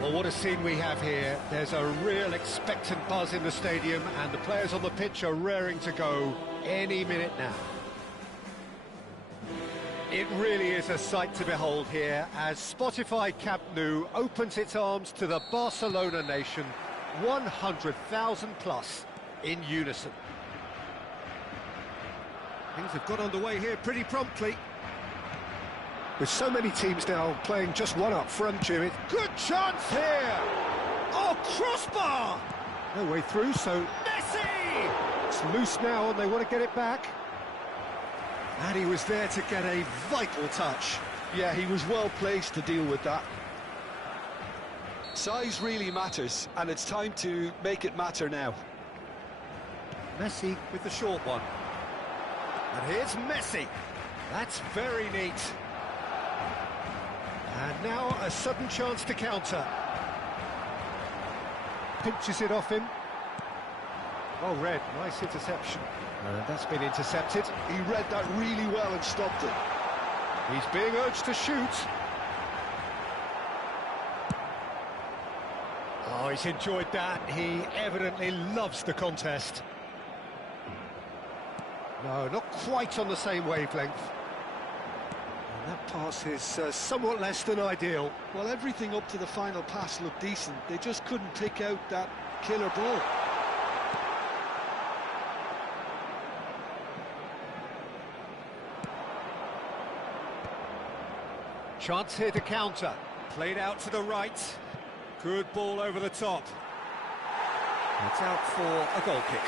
Well, what a scene we have here. There's a real expectant buzz in the stadium, and the players on the pitch are raring to go any minute now. It really is a sight to behold here as Spotify Camp Nou opens its arms to the Barcelona nation, 100,000 plus in unison. Things have got underway here pretty promptly. With so many teams now playing just one up front, Jimmy. Good chance here! Oh, crossbar! No way through, so Messi! It's loose now and they want to get it back. And he was there to get a vital touch. Yeah, he was well placed to deal with that. Size really matters, and it's time to make it matter now. Messi with the short one. And here's Messi. That's very neat. And now a sudden chance to counter. Pinches it off him. Oh, Red, nice interception. And that's been intercepted. He read that really well and stopped it. He's being urged to shoot. Oh, he's enjoyed that. He evidently loves the contest. No, not quite on the same wavelength. And that pass is somewhat less than ideal. Well, everything up to the final pass looked decent. They just couldn't pick out that killer ball. Chance here to counter. Played out to the right. Good ball over the top. It's out for a goal kick.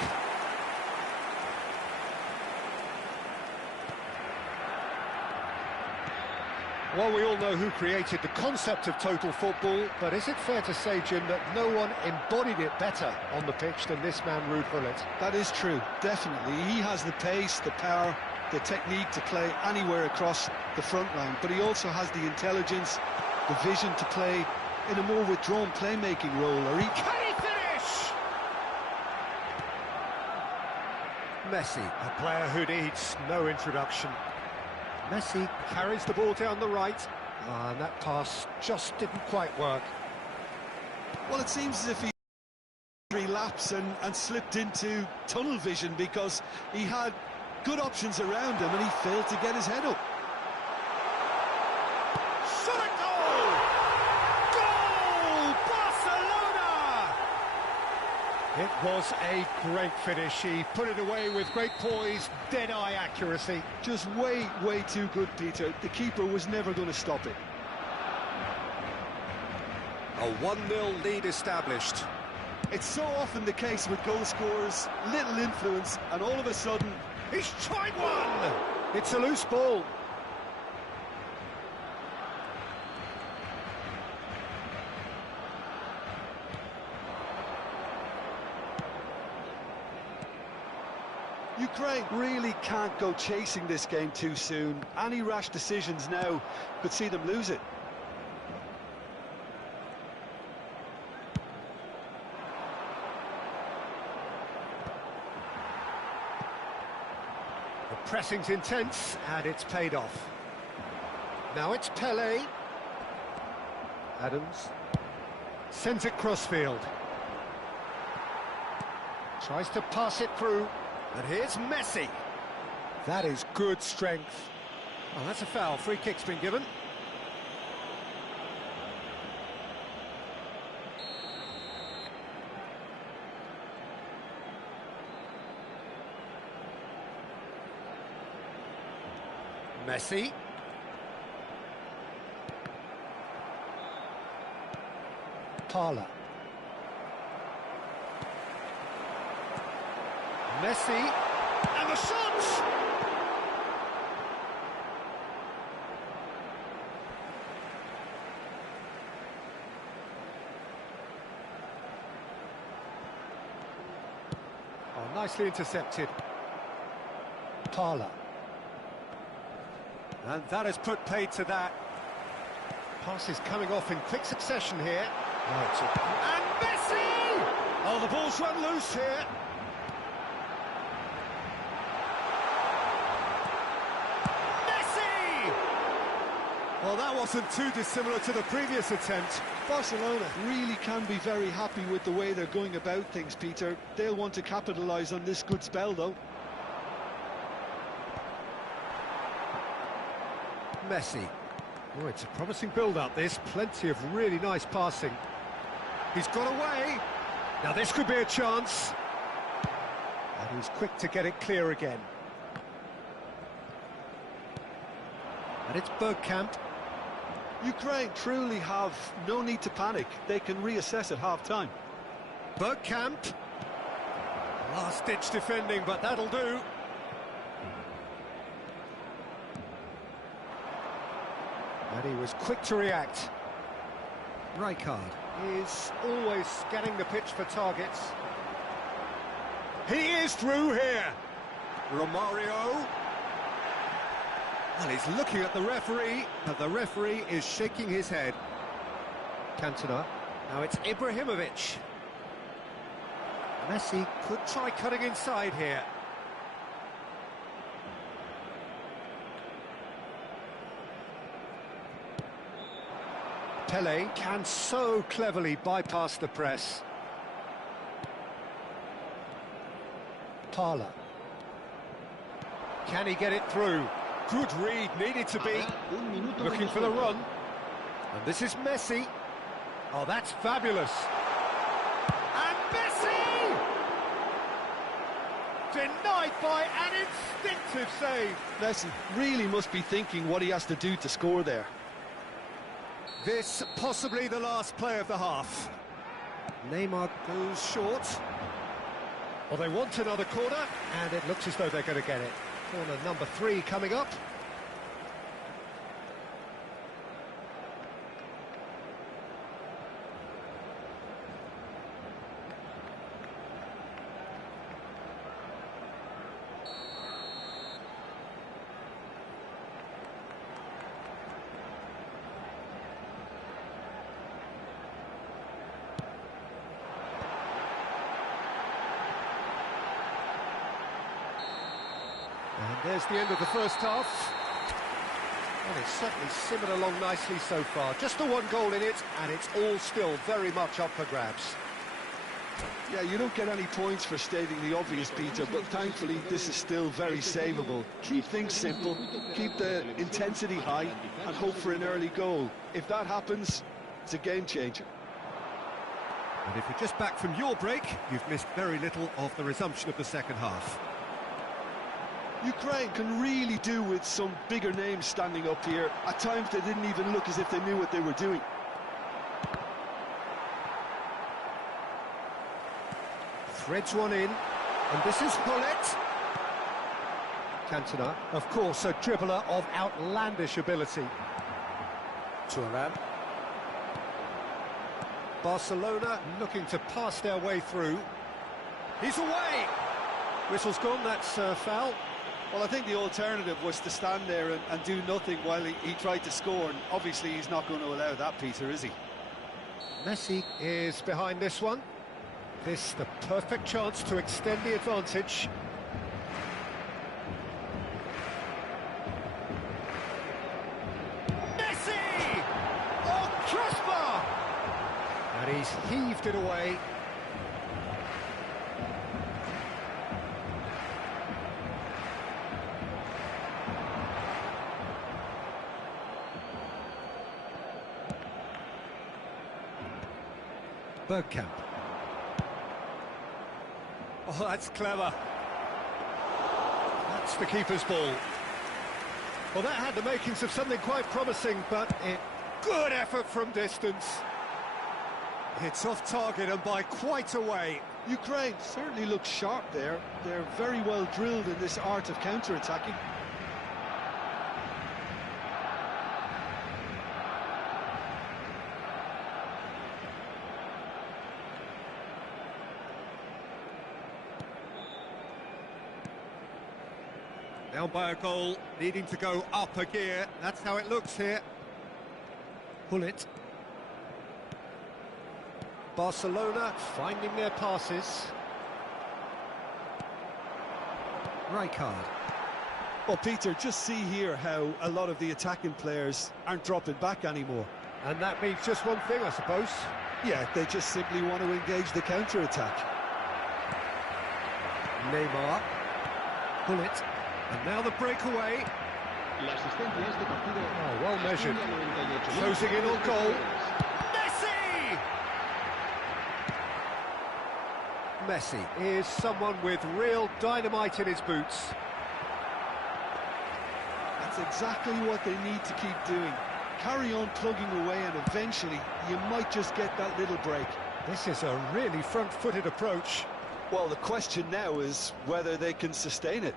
Well, we all know who created the concept of total football, but is it fair to say, Jim, that no one embodied it better on the pitch than this man, Ruud Gullit? That is true, definitely. He has the pace, the power, the technique to play anywhere across the front line, but he also has the intelligence, the vision to play in a more withdrawn playmaking role. Can he finish? Messi, a player who needs no introduction. Messi carries the ball down the right, and that pass just didn't quite work. Well, it seems as if he relapsed and slipped into tunnel vision because he had good options around him and he failed to get his head up. Shot a goal! Goal! Barcelona! It was a great finish. He put it away with great poise, dead-eye accuracy. Just way too good, Peter. The keeper was never going to stop it. A 1-0 lead established. It's so often the case with goal scorers, little influence, and all of a sudden... He's tried one! It's a loose ball. Ukraine really can't go chasing this game too soon. Any rash decisions now could see them lose it. The pressing's intense, and it's paid off. Now it's Pelé. Adams sends it crossfield. Tries to pass it through. And here's Messi. That is good strength. Oh, that's a foul. Free kick's been given. Messi. Parla. Messi, and the shot! Oh, nicely intercepted. Parla. And that has put paid to that. Pass is coming off in quick succession here. And Messi! Oh, the ball's run loose here. Well, that wasn't too dissimilar to the previous attempt. Barcelona really can be very happy with the way they're going about things, Peter. They'll want to capitalise on this good spell, though. Messi. Oh, it's a promising build-up, this. Plenty of really nice passing. He's got away. Now this could be a chance. And he's quick to get it clear again. And it's Bergkamp. Ukraine truly have no need to panic. They can reassess at half-time. Bergkamp. Last-ditch defending, but that'll do. And he was quick to react. Rijkaard is always scanning the pitch for targets. He is through here. Romario. Well, he's looking at the referee, but the referee is shaking his head. Cantona. Now it's Ibrahimovic. Messi could try cutting inside here. Pele can so cleverly bypass the press. Parla. Can he get it through? Good read, needed to be. Looking for the run. And this is Messi. Oh, that's fabulous. And Messi! Denied by an instinctive save. Messi really must be thinking what he has to do to score there. This possibly the last play of the half. Neymar goes short. Well, they want another corner, and it looks as though they're going to get it. Corner number 3 coming up. And there's the end of the first half. Well, it's certainly simmered along nicely so far. Just the one goal in it, and it's all still very much up for grabs. Yeah, you don't get any points for stating the obvious, Peter, but thankfully this is still very savable. Keep things simple, keep the intensity high, and hope for an early goal. If that happens, it's a game changer. And if you're just back from your break, you've missed very little of the resumption of the second half. Ukraine can really do with some bigger names standing up here. At times they didn't even look as if they knew what they were doing. Threads one in, and this is Hullet. Cantona, of course, a dribbler of outlandish ability. Thuram. Barcelona looking to pass their way through. He's away! Whistle's gone, that's foul. Well, I think the alternative was to stand there and do nothing while he tried to score, and obviously he's not going to allow that, Peter, is he? Messi is behind this one. This the perfect chance to extend the advantage. Messi! Oh, crossbar! And he's heaved it away. Bergkamp. Oh, that's clever. That's the keeper's ball. Well, that had the makings of something quite promising, but good effort from distance. It's off target and by quite a way. Ukraine certainly looks sharp there. They're very well drilled in this art of counter-attacking. Down by a goal, needing to go up a gear. That's how it looks here. Hullet. Barcelona finding their passes. Rijkaard. Well, Peter, just see here how a lot of the attacking players aren't dropping back anymore. And that means just one thing, I suppose. Yeah, they just simply want to engage the counter-attack. Neymar. Bullet. And now the breakaway. Oh, well measured. Closing in on goal. Messi! Messi is someone with real dynamite in his boots. That's exactly what they need to keep doing. Carry on plugging away and eventually you might just get that little break. This is a really front-footed approach. Well, the question now is whether they can sustain it.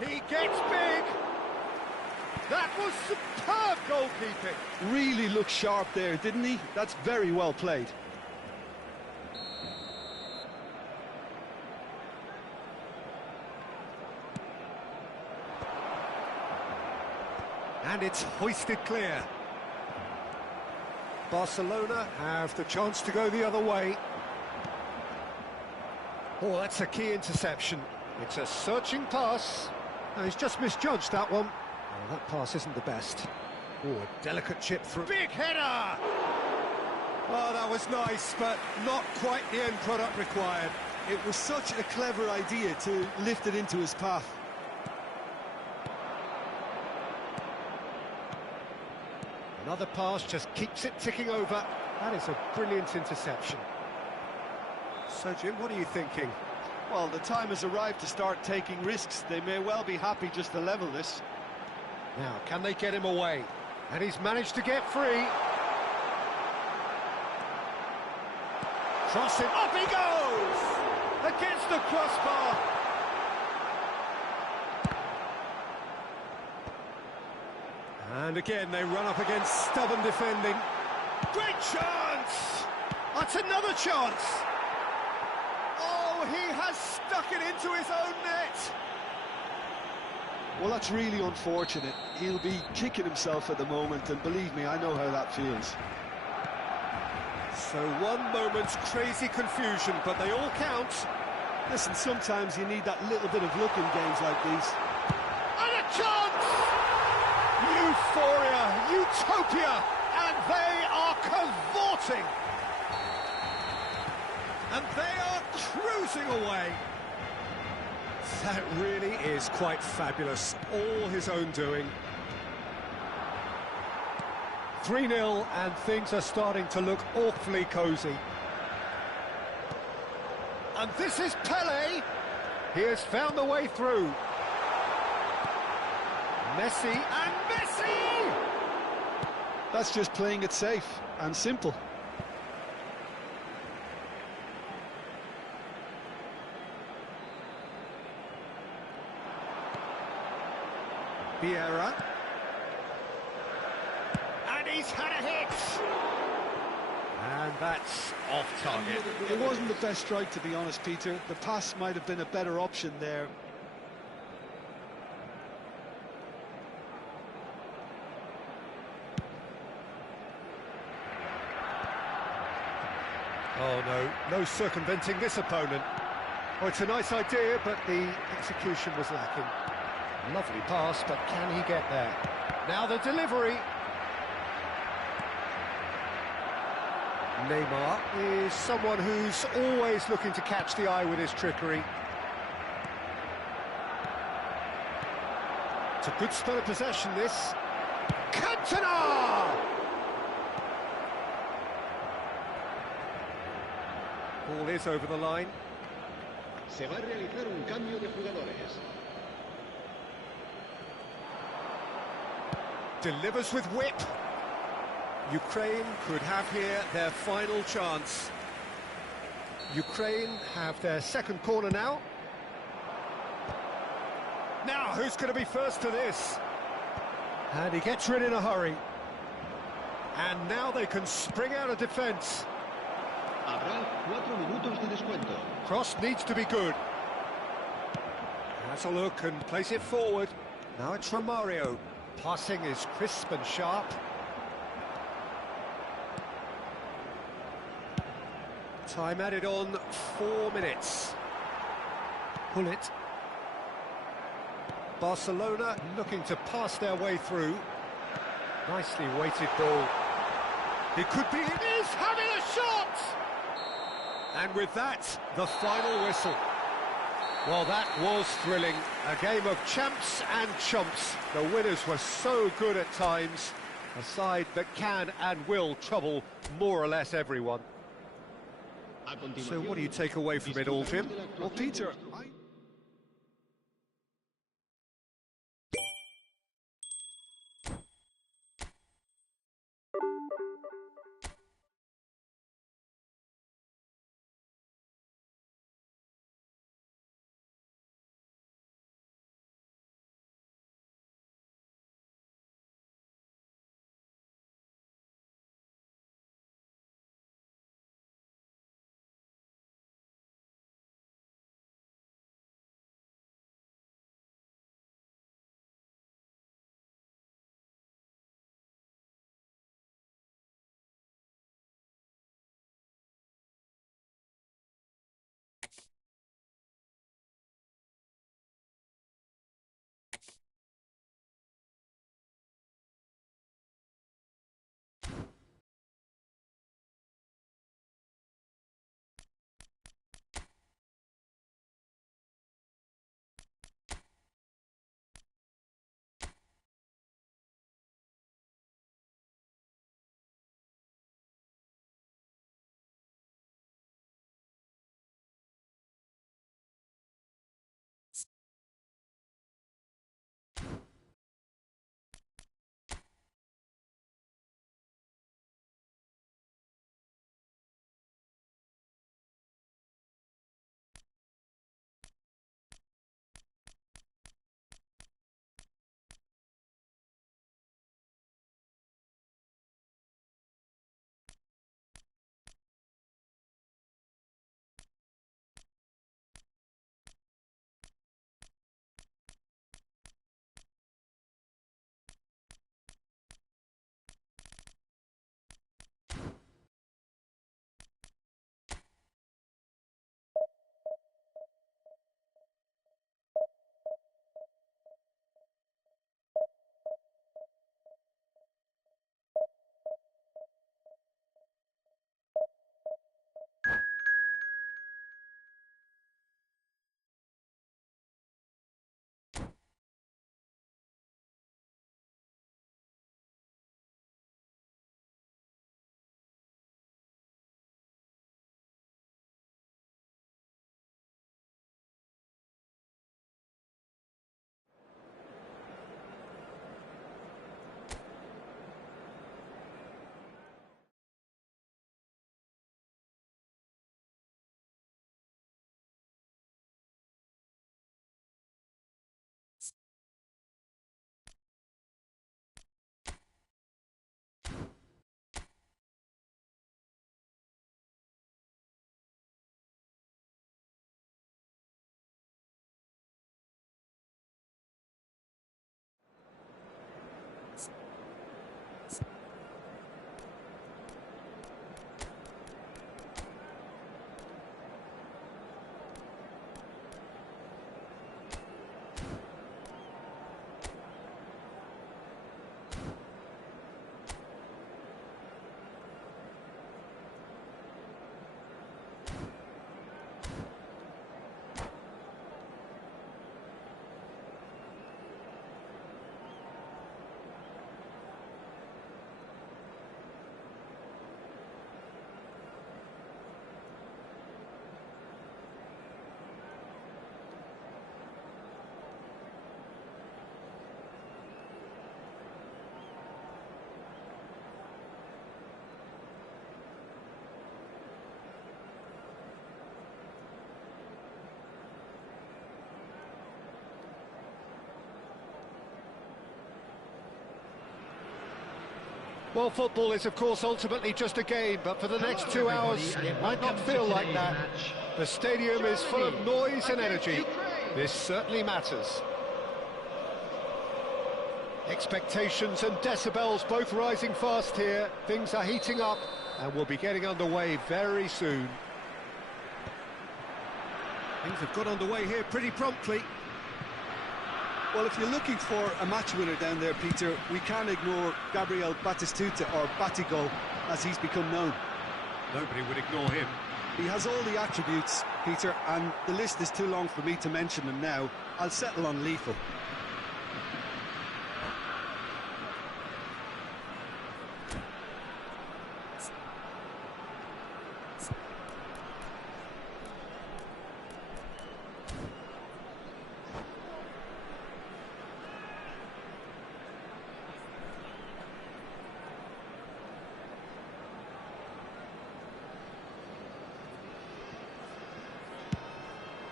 He gets big! That was superb goalkeeping! Really looked sharp there, didn't he? That's very well played. And it's hoisted clear. Barcelona have the chance to go the other way. Oh, that's a key interception. It's a searching pass. Oh, he's just misjudged that one. Oh, that pass isn't the best. Oh, a delicate chip through. Big header! Oh, that was nice, but not quite the end product required. It was such a clever idea to lift it into his path. Another pass just keeps it ticking over. That is a brilliant interception. So, Jim, what are you thinking? Well, the time has arrived to start taking risks. They may well be happy just to level this. Now, can they get him away? And he's managed to get free. Crossing, up he goes! Against the crossbar! And again, they run up against stubborn defending. Great chance! That's another chance! Oh, he has stuck it into his own net! Well, that's really unfortunate. He'll be kicking himself at the moment, and believe me, I know how that feels. So one moment's crazy confusion, but they all count. Listen, sometimes you need that little bit of luck in games like these. And a chance! Euphoria, utopia, and they are cavorting. And they are cruising away. That really is quite fabulous, all his own doing. 3-0, and things are starting to look awfully cosy. And this is Pelé. He has found the way through. Messi, and Messi! That's just playing it safe and simple. Vieira. And he's had a hit! And that's off target. It wasn't the best strike, to be honest, Peter. The pass might have been a better option there. Oh no, no circumventing this opponent. Oh, it's a nice idea, but the execution was lacking. Lovely pass, but can he get there? Now the delivery. Neymar is someone who's always looking to catch the eye with his trickery. It's a good spell of possession, this. Cantona! Ball is over the line. Se va a realizar un cambio de jugadores. Delivers with whip. Ukraine could have here their final chance. Ukraine have their second corner now. Now, who's going to be first to this? And he gets rid in a hurry. And now they can spring out of defence. Habrá 4 minutos de descuento. Cross needs to be good. Has a look and plays it forward. Now it's Romario. Passing is crisp and sharp. Time added on 4 minutes. Pull it. Barcelona looking to pass their way through. Nicely weighted ball. It could be, it is having a shot! And with that, the final whistle. Well, that was thrilling. A game of champs and chumps. The winners were so good at times. A side that can and will trouble more or less everyone. So what do you take away from it all, Jim? Well, Peter, Well, football is, of course, ultimately just a game, but for the next 2 hours, it might not feel like that. The stadium is full of noise and energy. This certainly matters. Expectations and decibels both rising fast here. Things are heating up, and we'll be getting underway very soon. Things have got underway here pretty promptly. Well, if you're looking for a match winner down there, Peter, we can't ignore Gabriel Batistuta, or Batigol, as he's become known. Nobody would ignore him. He has all the attributes, Peter, and the list is too long for me to mention them now. I'll settle on lethal.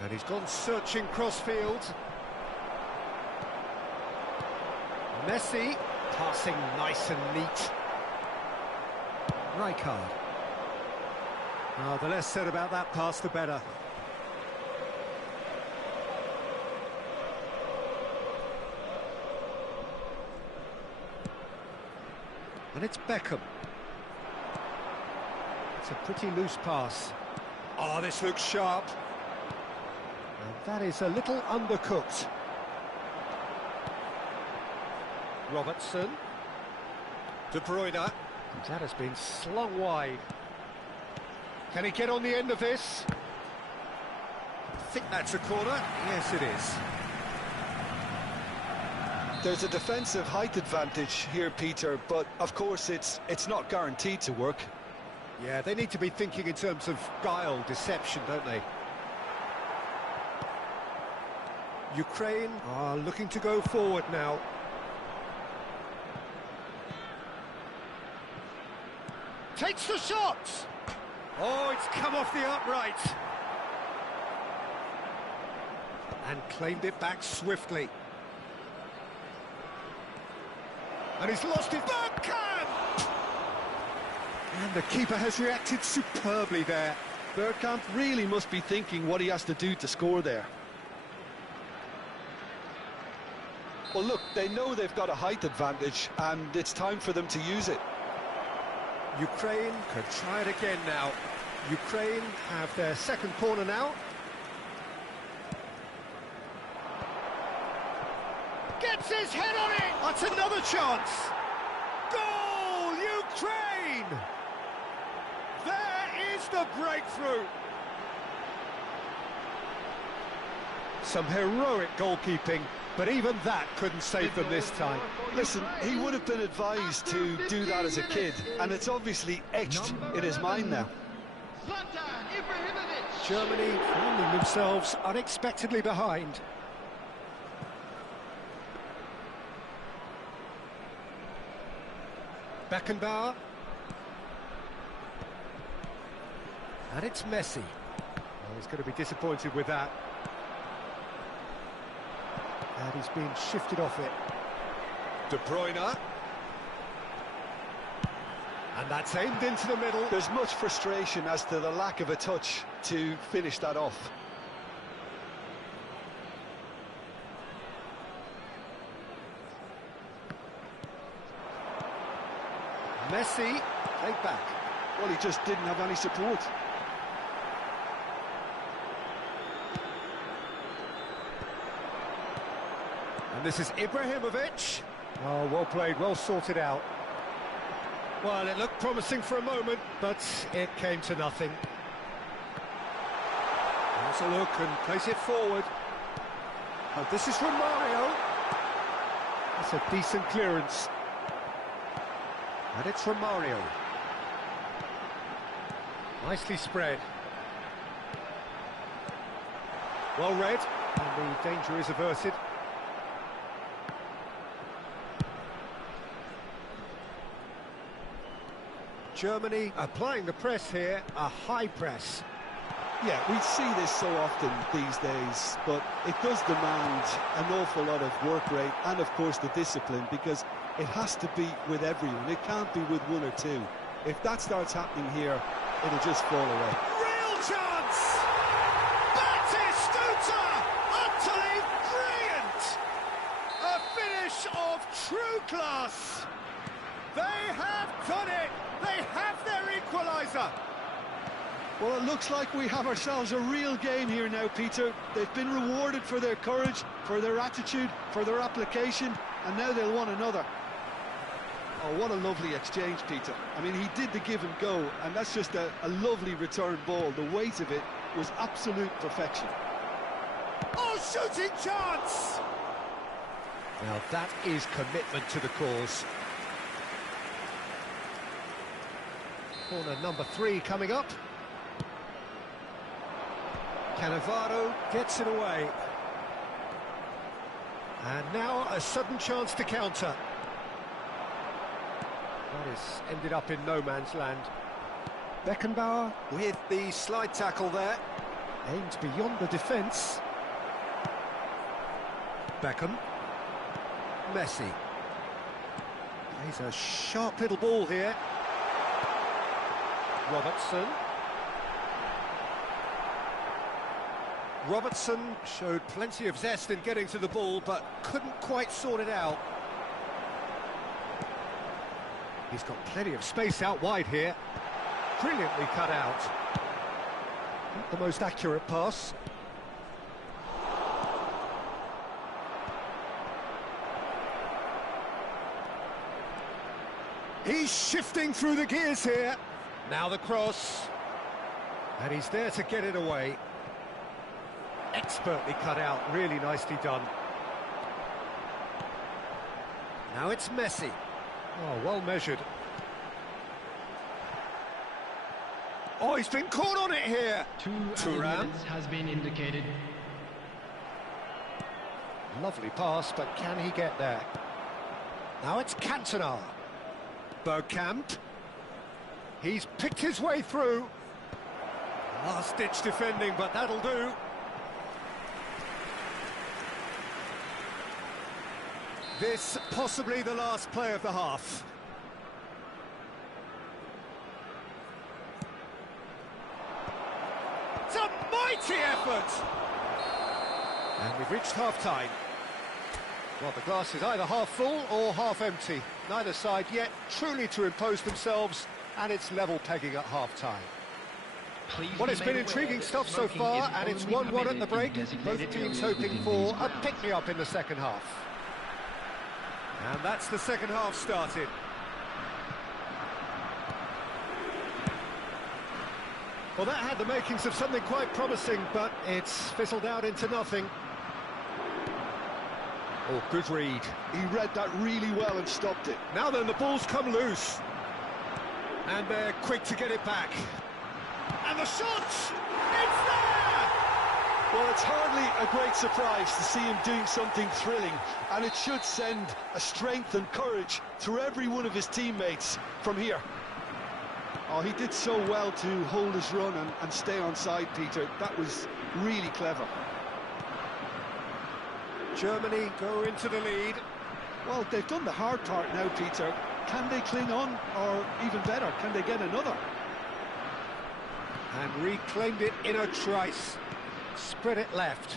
And he's gone searching crossfield. Messi, passing nice and neat. Rijkaard. Oh, the less said about that pass, the better. And it's Beckham. It's a pretty loose pass. Oh, this looks sharp. And that is a little undercooked. Robertson. De Bruyne. That has been slung wide. Can he get on the end of this? I think that's a corner. Yes, it is. There's a defensive height advantage here, Peter, but of course it's not guaranteed to work. Yeah, they need to be thinking in terms of guile, deception, don't they? Ukraine are looking to go forward now. Takes the shot! Oh, it's come off the upright. And claimed it back swiftly. And he's lost it. Bergkamp! And the keeper has reacted superbly there. Bergkamp really must be thinking what he has to do to score there. Well, look, they know they've got a height advantage, and it's time for them to use it. Ukraine could try it again now. Ukraine have their second corner now. Gets his head on it! That's another chance! Goal, Ukraine! There is the breakthrough! Some heroic goalkeeping, but even that couldn't save them this time. Listen, he would have been advised to do that as a kid, and it's obviously etched in his mind now. Germany finding themselves unexpectedly behind. Beckenbauer. And it's Messi. Oh, he's going to be disappointed with that. And he's been shifted off it. De Bruyne. And that's aimed into the middle. There's much frustration as to the lack of a touch to finish that off. Messi, take back. Well, he just didn't have any support. And this is Ibrahimovic. Oh, well played, well sorted out. Well, it looked promising for a moment, but it came to nothing. Has a look and plays it forward. And this is Romario. That's a decent clearance. And it's Romario. Nicely spread. Well read, and the danger is averted. Germany applying the press here, a high press. Yeah, we see this so often these days, but it does demand an awful lot of work rate and, of course, the discipline, because it has to be with everyone. It can't be with one or two. If that starts happening here, it'll just fall away. Real chance! Batistuta! Utterly brilliant! A finish of true class! They have done it! They have their equaliser! Well, it looks like we have ourselves a real game here now, Peter. They've been rewarded for their courage, for their attitude, for their application, and now they'll want another. Oh, what a lovely exchange, Peter. I mean, he did the give and go, and that's just a lovely return ball. The weight of it was absolute perfection. Oh, shooting chance! Now that is commitment to the cause. Corner number 3 coming up. Cannavaro gets it away. And now a sudden chance to counter. That has ended up in no man's land. Beckenbauer with the slide tackle there. Aimed beyond the defence. Beckham. Messi. Plays a sharp little ball here. Robertson showed plenty of zest in getting to the ball, but couldn't quite sort it out. He's got plenty of space out wide here. Brilliantly cut out. Not the most accurate pass. He's shifting through the gears here. Now the cross. And he's there to get it away. Expertly cut out, really nicely done. Now it's Messi. Oh, well measured. Oh, he's been caught on it here. Thuram has been indicated. Lovely pass, but can he get there? Now it's Cantona. Bergkamp. He's picked his way through. Last-ditch defending, but that'll do. This possibly the last play of the half. It's a mighty effort! And we've reached half-time. Well, the glass is either half full or half empty. Neither side yet truly to impose themselves, and it's level pegging at half-time. Well, it's been intriguing stuff so far, and it's 1-1 at the break. Both teams hoping for a pick-me-up in the second half. And that's the second half started. Well, that had the makings of something quite promising, but it's fizzled out into nothing. Oh, good read. He read that really well and stopped it. Now then, the ball's come loose. And they're quick to get it back. And the shot! It's there! Well, it's hardly a great surprise to see him doing something thrilling, and it should send a strength and courage through every one of his teammates from here. Oh, he did so well to hold his run and stay on side, Peter. That was really clever. Germany go into the lead. Well, they've done the hard part now, Peter. Can they cling on, or even better, can they get another? And reclaimed it in a trice. Spread it left.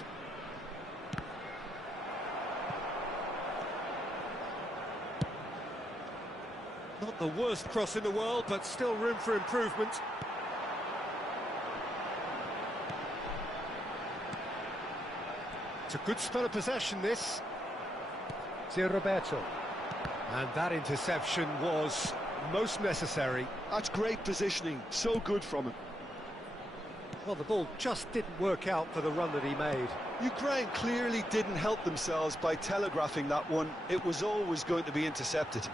Not the worst cross in the world, but still room for improvement. It's a good spell of possession, this. Zé Roberto. And that interception was most necessary. That's great positioning, so good from him. Well, the ball just didn't work out for the run that he made. Ukraine clearly didn't help themselves by telegraphing that one. It was always going to be intercepted.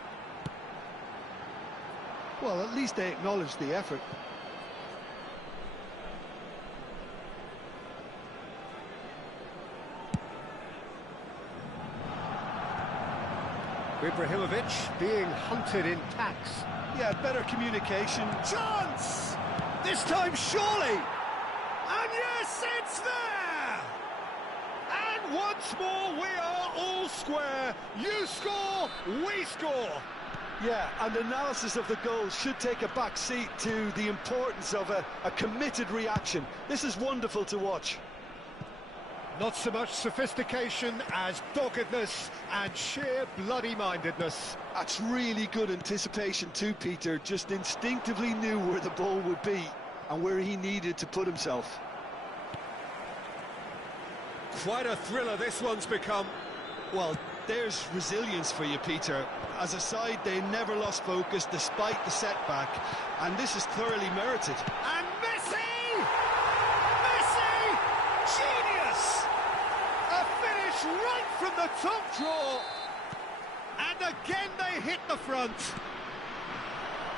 Well, at least they acknowledged the effort. Ibrahimovic being hunted in packs. Yeah, better communication. Chance! This time, surely! And yes, it's there! And once more, we are all square. You score, we score. Yeah, and analysis of the goal should take a back seat to the importance of a committed reaction. This is wonderful to watch. Not so much sophistication as doggedness and sheer bloody-mindedness. That's really good anticipation too, Peter. Just instinctively knew where the ball would be and where he needed to put himself. Quite a thriller this one's become. Well, there's resilience for you, Peter. As a side, they never lost focus despite the setback, and this is thoroughly merited. And Messi! Messi! Genius! A finish right from the top draw. And again they hit the front.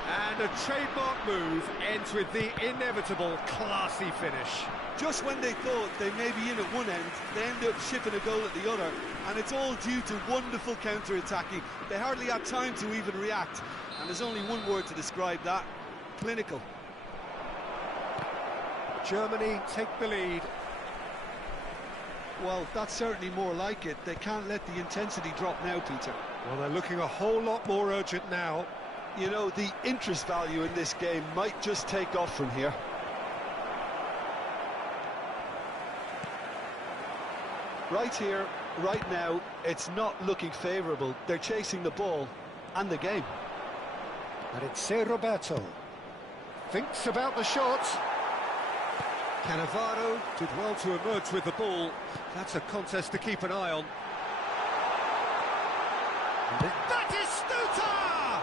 And a trademark move ends with the inevitable classy finish. Just when they thought they may be in at one end, they end up shipping a goal at the other, and it's all due to wonderful counter-attacking. They hardly had time to even react, and there's only one word to describe that: clinical. Germany take the lead. Well, that's certainly more like it. They can't let the intensity drop now, Peter. Well, they're looking a whole lot more urgent now. You know, the interest value in this game might just take off from here. Right here, right now, it's not looking favourable. They're chasing the ball and the game. And it's Roberto. Thinks about the shot. Cannavaro did well to emerge with the ball. That's a contest to keep an eye on. Batistuta!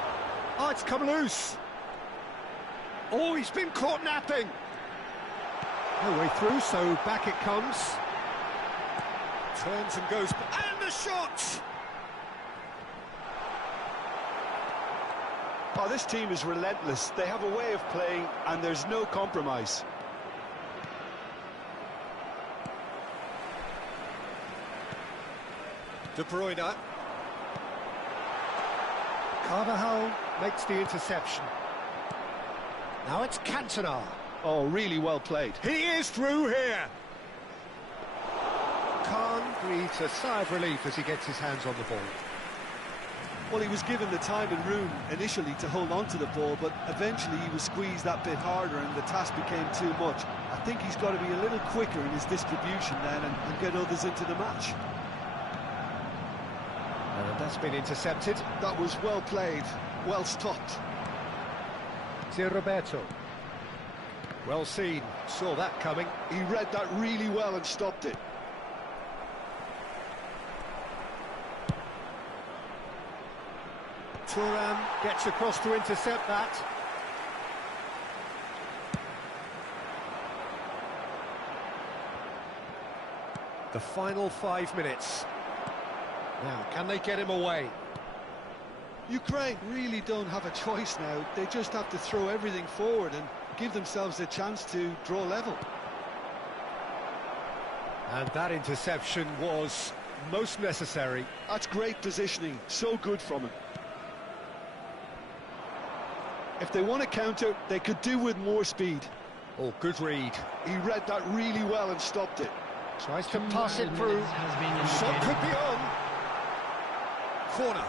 Oh, it's come loose. Oh, he's been caught napping. No way through, so back it comes. Turns and goes, and the shot! Oh, this team is relentless. They have a way of playing, and there's no compromise. De Bruyne. Carvajal makes the interception. Now it's Cantona. Oh, really well played. He is through here. Khan breathes a sigh of relief as he gets his hands on the ball. Well, he was given the time and room initially to hold on to the ball, but eventually he was squeezed that bit harder and the task became too much. I think he's got to be a little quicker in his distribution then and get others into the match. And that's been intercepted. That was well played, well stopped. Roberto. Well seen, saw that coming. He read that really well and stopped it. Thuram gets across to intercept that. The final 5 minutes. Now, can they get him away? Ukraine really don't have a choice now. They just have to throw everything forward and give themselves a chance to draw level. And that interception was most necessary. That's great positioning, so good from him. If they want to counter, they could do with more speed. Oh, good read. He read that really well and stopped it. Tries to pass it through. Shot could be on. Corner.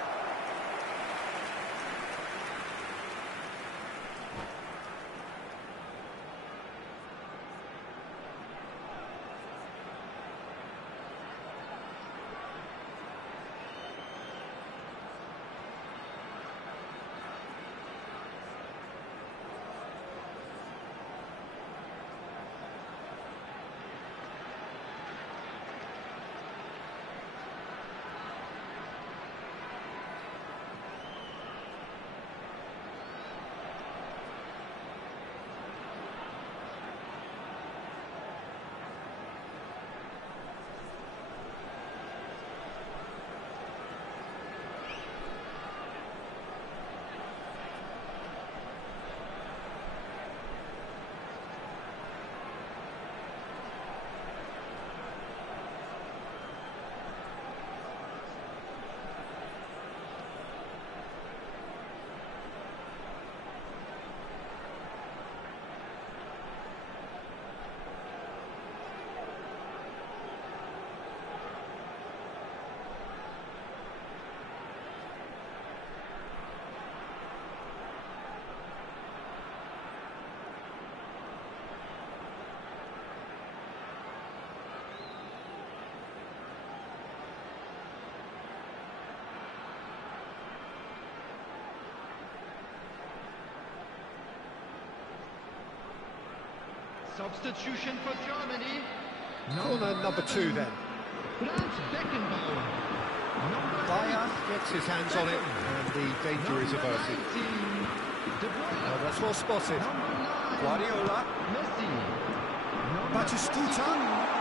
Substitution for Germany. Corner number 2 then. Franz Beckenbauer. Number Bayer gets his hands on it, and the danger is averted. 19. De Bruyne. Oh, that's well spotted. Number 9. Guardiola. Messi. Number Batistuta. 17.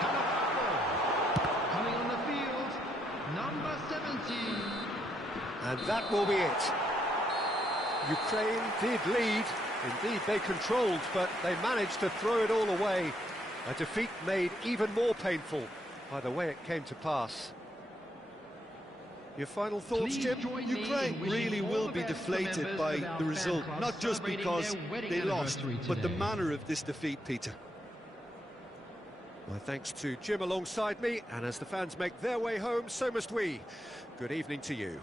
Cannavaro. Coming on the field. Number 17. And that will be it. Ukraine did lead. Indeed, they controlled, but they managed to throw it all away. A defeat made even more painful by the way it came to pass. Your final thoughts, Please Jim? join me Ukraine in wishing really all will the be best to deflated members by of our the fan result, club not just celebrating because their wedding they lost, anniversary but the today. manner of this defeat, Peter. My thanks to Jim alongside me, and as the fans make their way home, so must we. Good evening to you.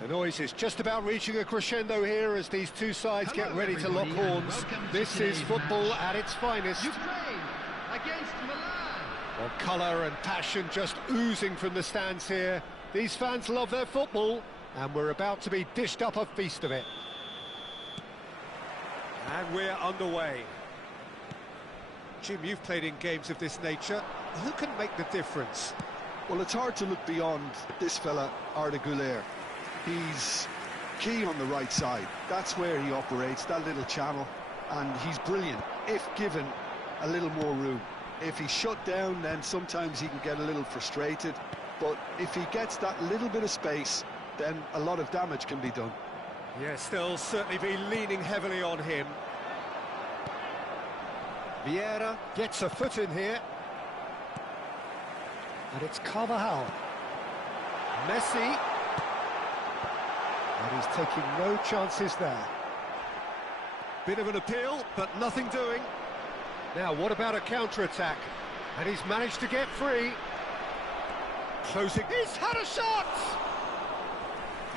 The noise is just about reaching a crescendo here as these two sides get ready to lock horns. This is football at its finest. Ukraine against Milan. Well, colour and passion just oozing from the stands here. These fans love their football, and we're about to be dished up a feast of it. And we're underway. Jim, you've played in games of this nature. Who can make the difference? Well, it's hard to look beyond this fella, Arda Güler. He's key on the right side. That's where he operates, that little channel, and he's brilliant if given a little more room. If he's shut down, then sometimes he can get a little frustrated, but if he gets that little bit of space, then a lot of damage can be done. Yes, they'll certainly be leaning heavily on him. Vieira gets a foot in here. And it's Carvajal. Messi. And he's taking no chances there. Bit of an appeal, but nothing doing. Now, what about a counter-attack? And he's managed to get free. Closing. He's had a shot!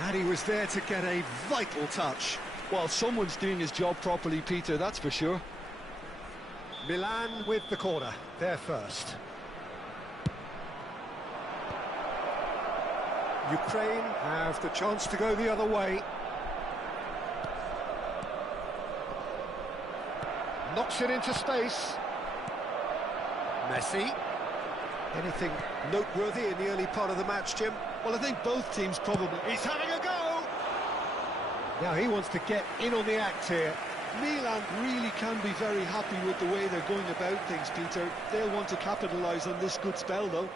And he was there to get a vital touch. Well, someone's doing his job properly, Peter, that's for sure. Milan with the corner. They're first. Ukraine have the chance to go the other way. Knocks it into space. Messi. Anything noteworthy in the early part of the match, Jim? Well, I think both teams probably... He's having a go! Now he wants to get in on the act here. Milan really can be very happy with the way they're going about things, Peter. They'll want to capitalise on this good spell, though.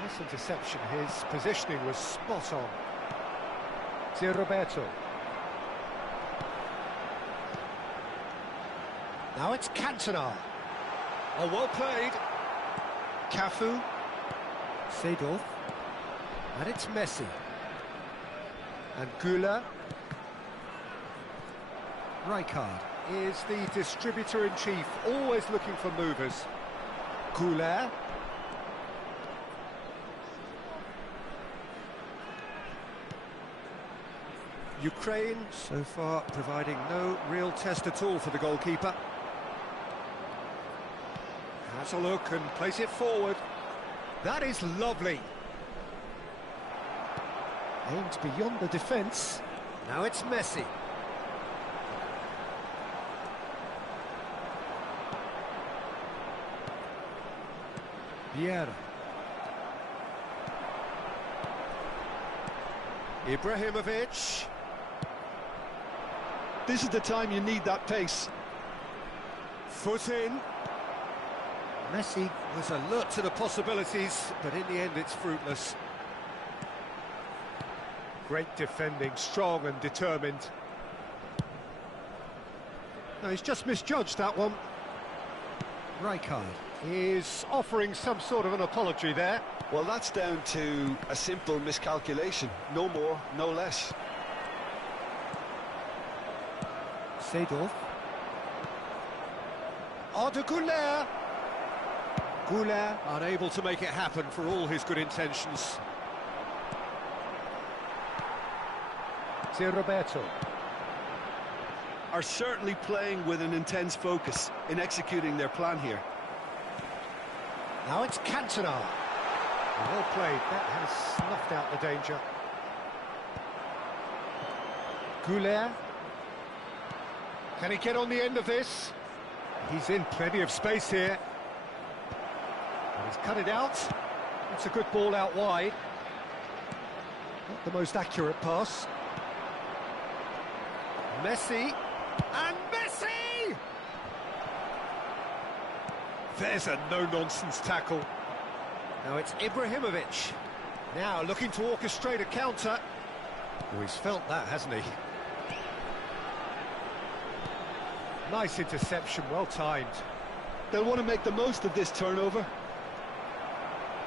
Nice interception. His positioning was spot on. Roberto. Now it's Cantona. Oh, well played. Cafu. Seedorf. And it's Messi. And Güler. Rijkaard is the distributor-in-chief, always looking for movers. Güler. Ukraine, so far, providing no real test at all for the goalkeeper. Has a look and plays it forward. That is lovely. Aimed beyond the defence. Now it's Messi. Vieira. Ibrahimovic. This is the time you need that pace. Foot in. Messi was alert to the possibilities, but in the end it's fruitless. Great defending, strong and determined. No, he's just misjudged that one. Rijkaard is offering some sort of an apology there. Well, that's down to a simple miscalculation. No more, no less. Seedorf. Arda Güler. Güler unable to make it happen for all his good intentions. Roberto. Are certainly playing with an intense focus in executing their plan here. Now it's Cantona. Well played, that has snuffed out the danger. Goulet. Can he get on the end of this? He's in plenty of space here. And he's cut it out. It's a good ball out wide. Not the most accurate pass. Messi. And Messi! There's a no-nonsense tackle. Now it's Ibrahimovic. Now looking to orchestrate a counter. Oh, he's felt that, hasn't he? Nice interception, well timed. They'll want to make the most of this turnover.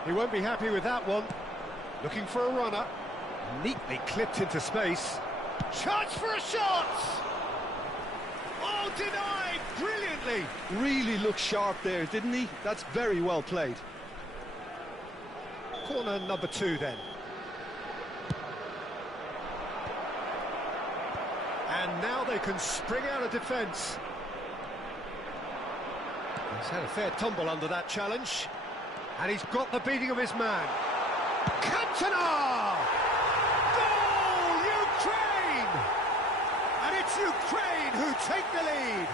He won't be happy with that one. Looking for a runner. Neatly clipped into space. Chance for a shot! Oh, denied brilliantly! Really looked sharp there, didn't he? That's very well played. Corner number 2 then. And now they can spring out of defence. He's had a fair tumble under that challenge. And he's got the beating of his man. Cantona! Goal, Ukraine! And it's Ukraine who take the lead.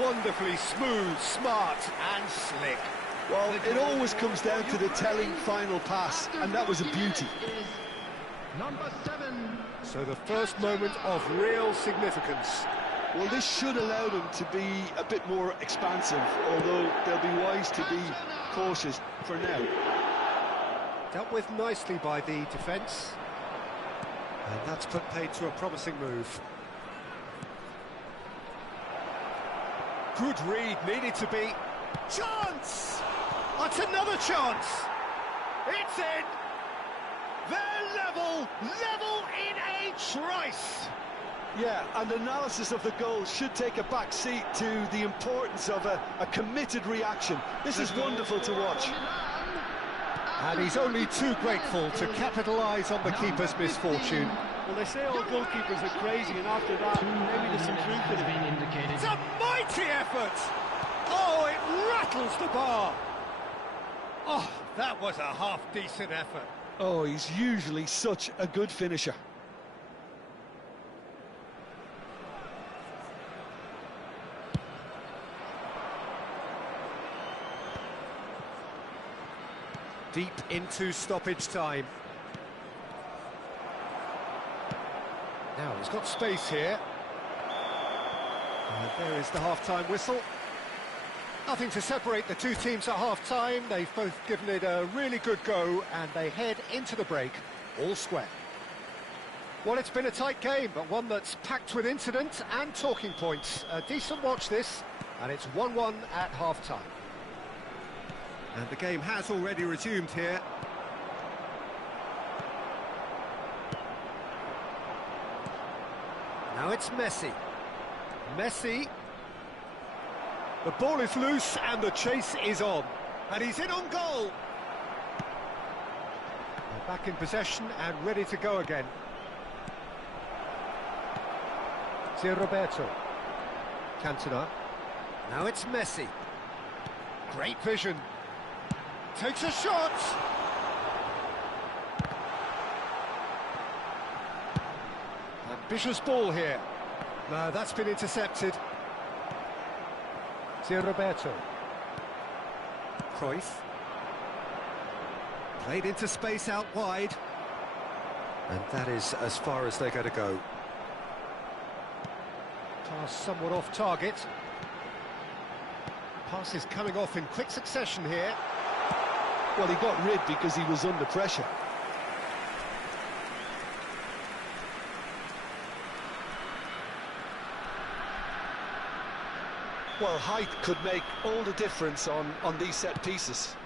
Wonderfully smooth, smart and slick. Well, it always comes down to the telling final pass, and that was a beauty. Number 7. So the first moment of real significance. Well, this should allow them to be a bit more expansive, although they'll be wise to be cautious for now. Dealt with nicely by the defence. And that's put paid to a promising move. Good read, needed to be. Chance! That's another chance! It's in! They're level in a trice! Yeah, and analysis of the goal should take a back seat to the importance of a committed reaction. This is wonderful to watch. And he's only too grateful to capitalise on the keeper's misfortune. Well, they say all goalkeepers are crazy, and after that, maybe there's some truth in it. It's a mighty effort! Oh, it rattles the bar! Oh, that was a half-decent effort. Oh, he's usually such a good finisher. Deep into stoppage time. Now he's got space here. And there is the half-time whistle. Nothing to separate the two teams at half-time. They've both given it a really good go, and they head into the break all square. Well, it's been a tight game, but one that's packed with incident and talking points. A decent watch this, and it's 1-1 at half-time. And the game has already resumed here. Now it's Messi. Messi. The ball is loose and the chase is on. And he's in on goal. They're back in possession and ready to go again. Zé Roberto. Cantona. Now it's Messi. Great vision. Takes a shot. Ambitious ball here. No, that's been intercepted. Zé Roberto. Cruyff. Played into space out wide. And that is as far as they're going to go. Pass somewhat off target. Pass is coming off in quick succession here. Well, he got rid because he was under pressure. Well, height could make all the difference on these set pieces.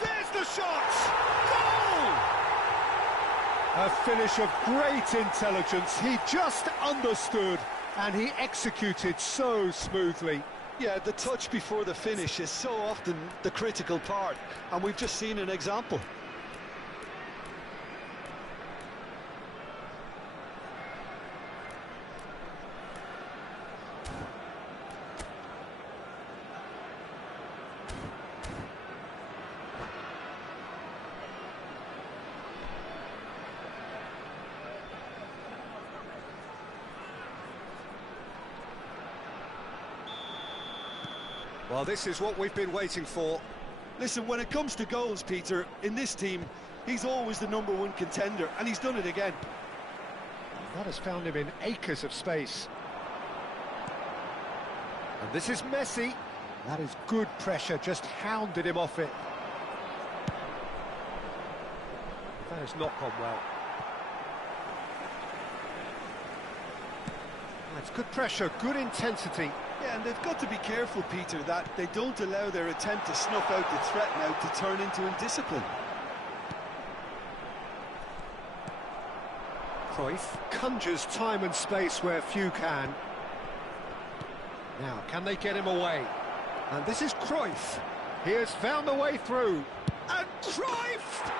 There's the shot! Goal! A finish of great intelligence. He just understood and he executed so smoothly. Yeah, the touch before the finish is so often the critical part, and we've just seen an example. Well, this is what we've been waiting for. Listen, when it comes to goals, Peter, in this team, he's always the #1 contender, and he's done it again. That has found him in acres of space. And this is Messi. That is good pressure, just hounded him off it. That has not gone well. That's good pressure, good intensity. Yeah, and they've got to be careful, Peter, that they don't allow their attempt to snuff out the threat now to turn into indiscipline. Cruyff conjures time and space where few can. Now, can they get him away? And this is Cruyff. He has found a way through. And Cruyff!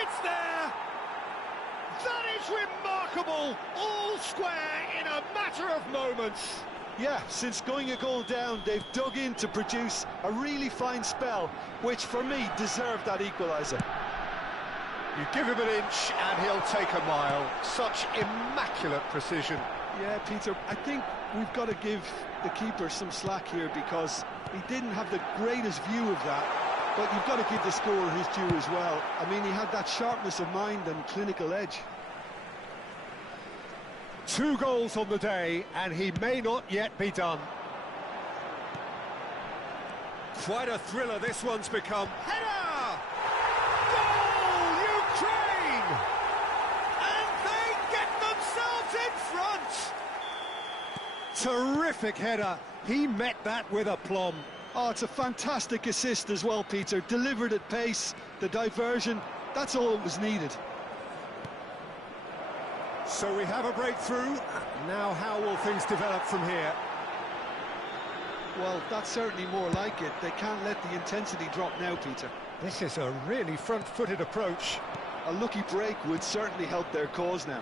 It's there! That is remarkable! All square in a matter of moments. Yeah, since going a goal down, they've dug in to produce a really fine spell, which for me deserved that equaliser. You give him an inch and he'll take a mile. Such immaculate precision. Yeah, Peter, I think we've got to give the keeper some slack here because he didn't have the greatest view of that. But you've got to give the scorer his due as well. I mean, he had that sharpness of mind and clinical edge. 2 goals on the day, and he may not yet be done. Quite a thriller this one's become. Header! Goal, Ukraine! And they get themselves in front! Terrific header. He met that with aplomb. Oh, it's a fantastic assist as well, Peter. Delivered at pace, the diversion, that's all that was needed. So we have a breakthrough. Now how will things develop from here? Well, that's certainly more like it. They can't let the intensity drop now, Peter. This is a really front-footed approach. A lucky break would certainly help their cause now.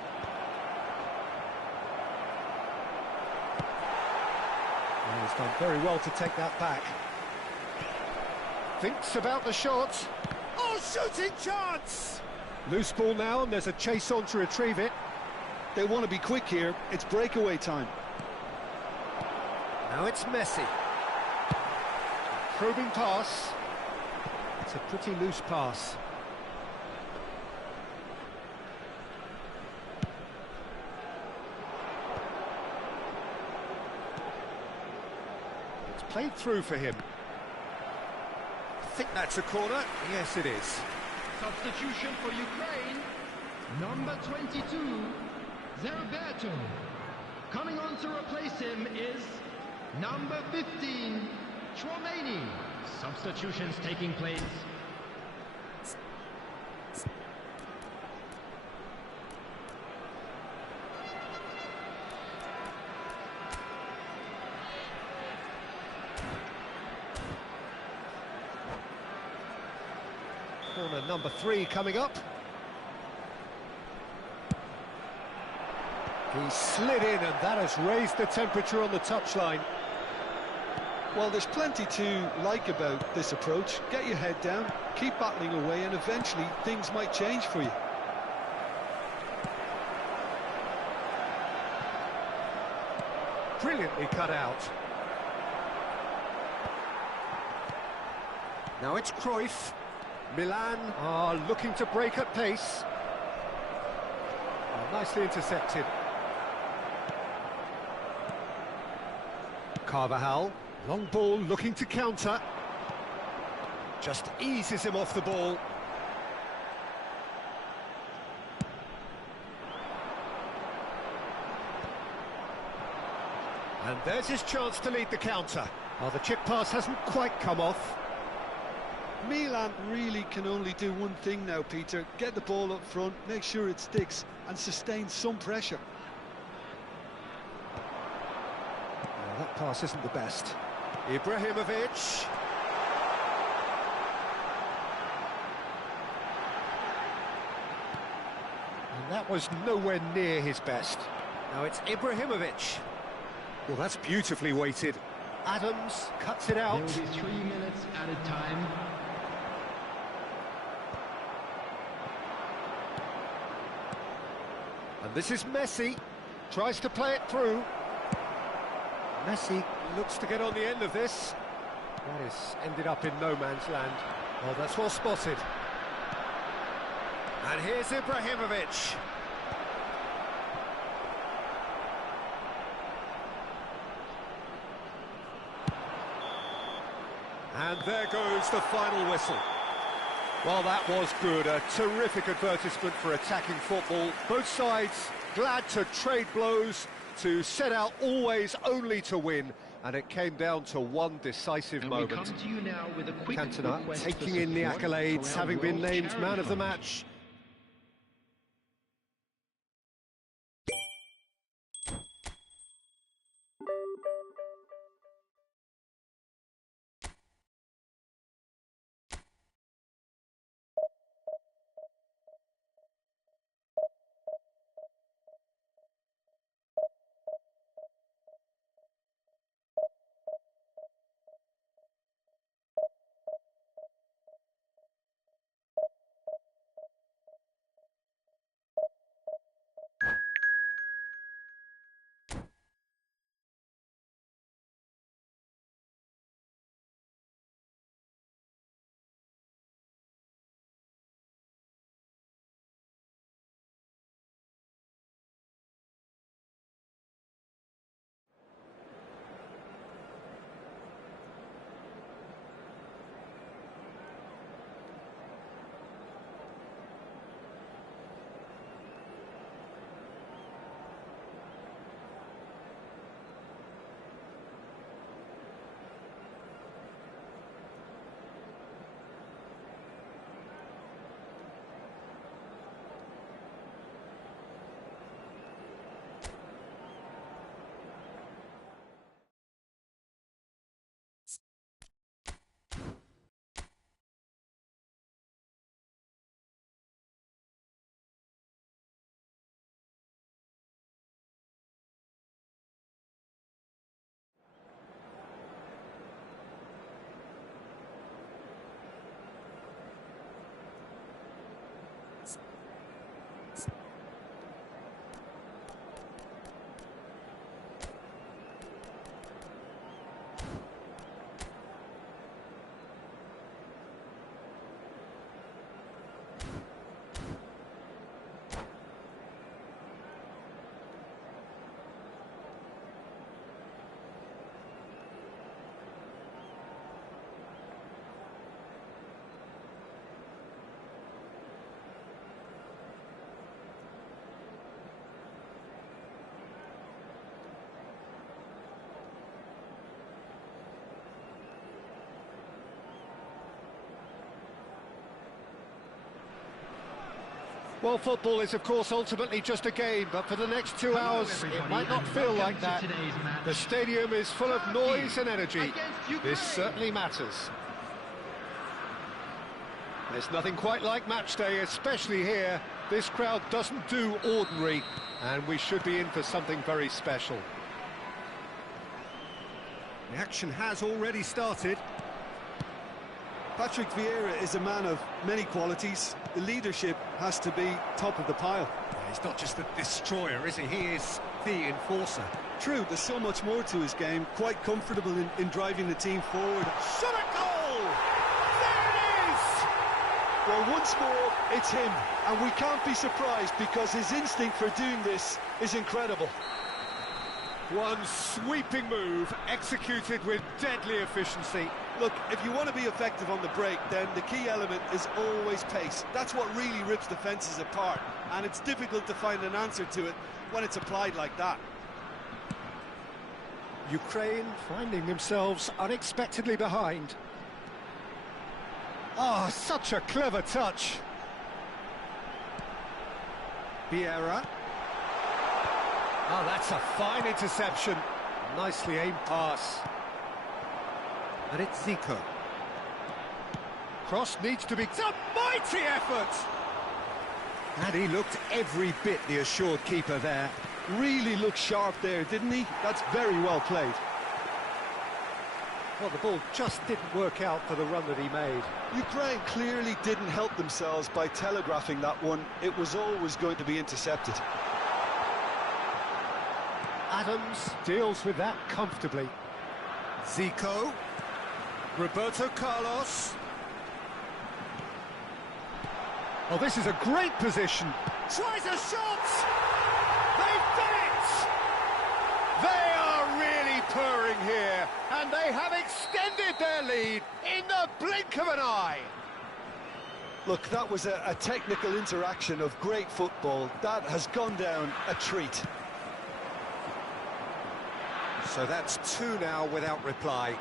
And he's done very well to take that back. Thinks about the shot. Oh, shooting chance! Loose ball now, and there's a chase on to retrieve it. They want to be quick here. It's breakaway time. Now it's Messi. Probing pass. It's a pretty loose pass. It's played through for him. I think that's a corner. Yes, it is. Substitution for Ukraine. Number 22, Zerberto. Coming on to replace him is number 15, Chouameni. Substitutions taking place. Corner number 3 coming up. He slid in, and that has raised the temperature on the touchline. Well, there's plenty to like about this approach. Get your head down, keep battling away, and eventually things might change for you. Brilliantly cut out. Now it's Cruyff. Milan are looking to break at pace. Oh, nicely intercepted. Carvajal, long ball looking to counter. Just eases him off the ball. And there's his chance to lead the counter. Oh, the chip pass hasn't quite come off. Milan really can only do one thing now, Peter. Get the ball up front, make sure it sticks, and sustain some pressure. Oh, that pass isn't the best. Ibrahimovic. And that was nowhere near his best. Now it's Ibrahimovic. Well, that's beautifully weighted. Adams cuts it out. There will be 3 minutes added time. And this is Messi. Tries to play it through. Messi looks to get on the end of this. That is ended up in no man's land. Oh, that's well spotted. And here's Ibrahimovic. And there goes the final whistle. Well, that was good. A terrific advertisement for attacking football. Both sides glad to trade blows, to set out always only to win. And it came down to one decisive moment. We come to you now with a quick Cantona request taking for in the support accolades, for our having been World named Charity man of the Fund. match. Well, football is, of course, ultimately just a game, but for the next 2 hours, it might not feel like that. The stadium is full of noise and energy. This certainly matters. There's nothing quite like match day, especially here. This crowd doesn't do ordinary, and we should be in for something very special. The action has already started. Patrick Vieira is a man of many qualities. The leadership has to be top of the pile. He's not just a destroyer, is he? He is the enforcer. True, there's so much more to his game. Quite comfortable in driving the team forward. Shot a goal! There it is! Well, once more, it's him. And we can't be surprised because his instinct for doing this is incredible. One sweeping move, executed with deadly efficiency. Look, if you want to be effective on the break, then the key element is always pace. That's what really rips defences apart, and it's difficult to find an answer to it when it's applied like that. Ukraine finding themselves unexpectedly behind. Oh, such a clever touch. Vieira. Oh, that's a fine interception. Nicely aimed pass. And it's Zico. Cross needs to be... It's a mighty effort! And he looked every bit the assured keeper there. Really looked sharp there, didn't he? That's very well played. Well, the ball just didn't work out for the run that he made. Ukraine clearly didn't help themselves by telegraphing that one. It was always going to be intercepted. Adams deals with that comfortably. Zico. Roberto Carlos. Oh, this is a great position. Tries a shot! They've done it! They are really purring here, and they have extended their lead in the blink of an eye. Look, that was a technical interaction of great football. That has gone down a treat. So that's two now without reply.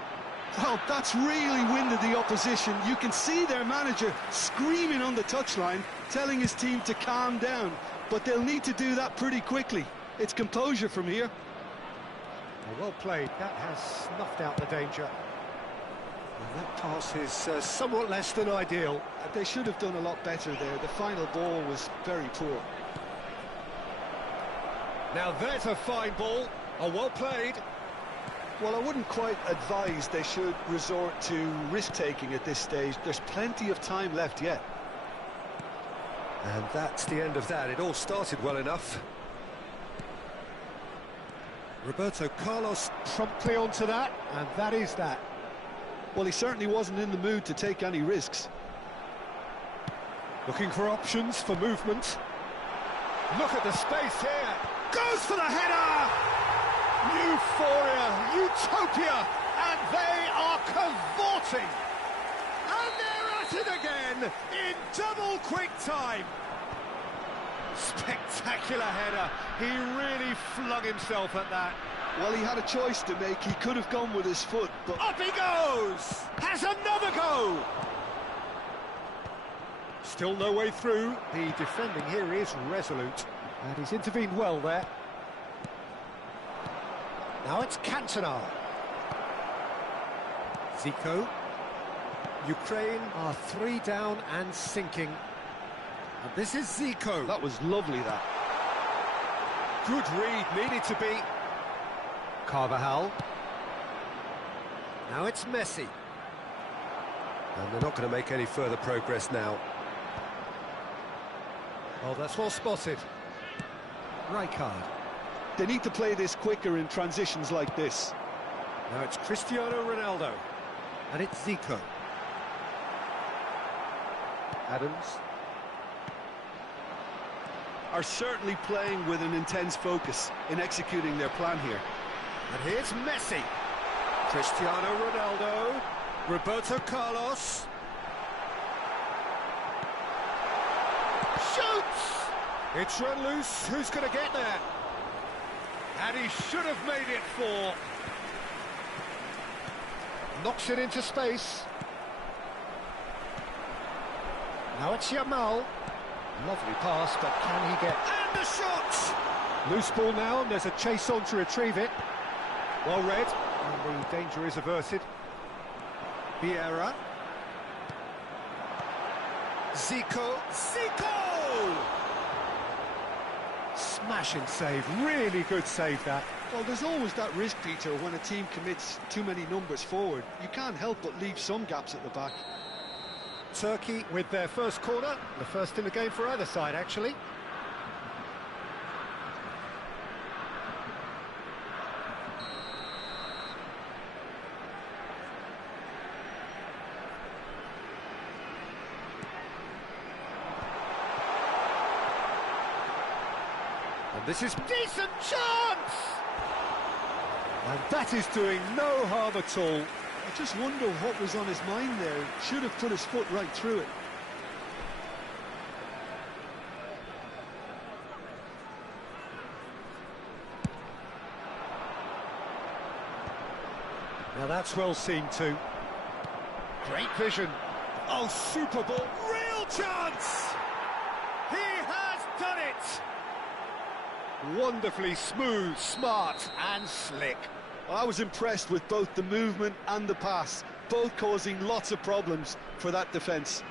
Well, that's really winded the opposition. You can see their manager screaming on the touchline, telling his team to calm down. But they'll need to do that pretty quickly. It's composure from here. Well played. That has snuffed out the danger. And that pass is somewhat less than ideal. They should have done a lot better there. The final ball was very poor. Now there's a fine ball. Oh, well played. Well, I wouldn't quite advise they should resort to risk-taking at this stage. There's plenty of time left yet. And that's the end of that. It all started well enough. Roberto Carlos promptly onto that, and that is that. Well, he certainly wasn't in the mood to take any risks. Looking for options for movement. Look at the space here. Goes for the header! Euphoria, utopia, and they are cavorting. And they're at it again in double quick time. Spectacular header. He really flung himself at that. Well, he had a choice to make. He could have gone with his foot, but... Up he goes! Has another go! Still no way through. The defending here is resolute. And he's intervened well there. Now it's Cantona. Zico. Ukraine are 3 down and sinking. And this is Zico. That was lovely, that. Good read, needed to be. Carvajal. Now it's Messi. And they're not going to make any further progress now. Oh, that's well spotted. Rijkaard. They need to play this quicker in transitions like this. Now it's Cristiano Ronaldo. And it's Zico. Adams. Are certainly playing with an intense focus in executing their plan here. And here's Messi. Cristiano Ronaldo. Roberto Carlos. Shoots! It's run loose. Who's going to get there? And he should have made it 4. Knocks it into space. Now it's Yamal. Lovely pass, but can he get... And the shot! Loose ball now, and there's a chase on to retrieve it. Well read, and the danger is averted. Vieira. Zico. Zico! Smashing save, really good save that. Well, there's always that risk, Peter, when a team commits too many numbers forward. You can't help but leave some gaps at the back. Turkey with their first corner, the first in the game for either side, actually. And this is decent chance! And that is doing no harm at all. I just wonder what was on his mind there. Should have put his foot right through it. Now that's well seen too. Great vision. Oh, super ball. Real chance! He has done it! Wonderfully smooth, smart and slick. I was impressed with both the movement and the pass, both causing lots of problems for that defence.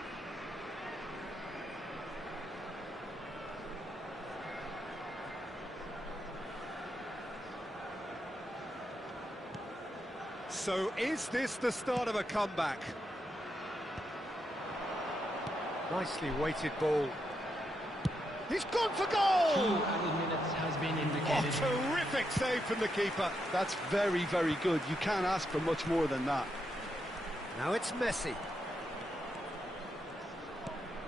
So is this the start of a comeback? Nicely weighted ball. He's gone for 2 goal! added minutes has been Oh, indicated. terrific save from the keeper. That's very, very good. You can't ask for much more than that. Now it's Messi.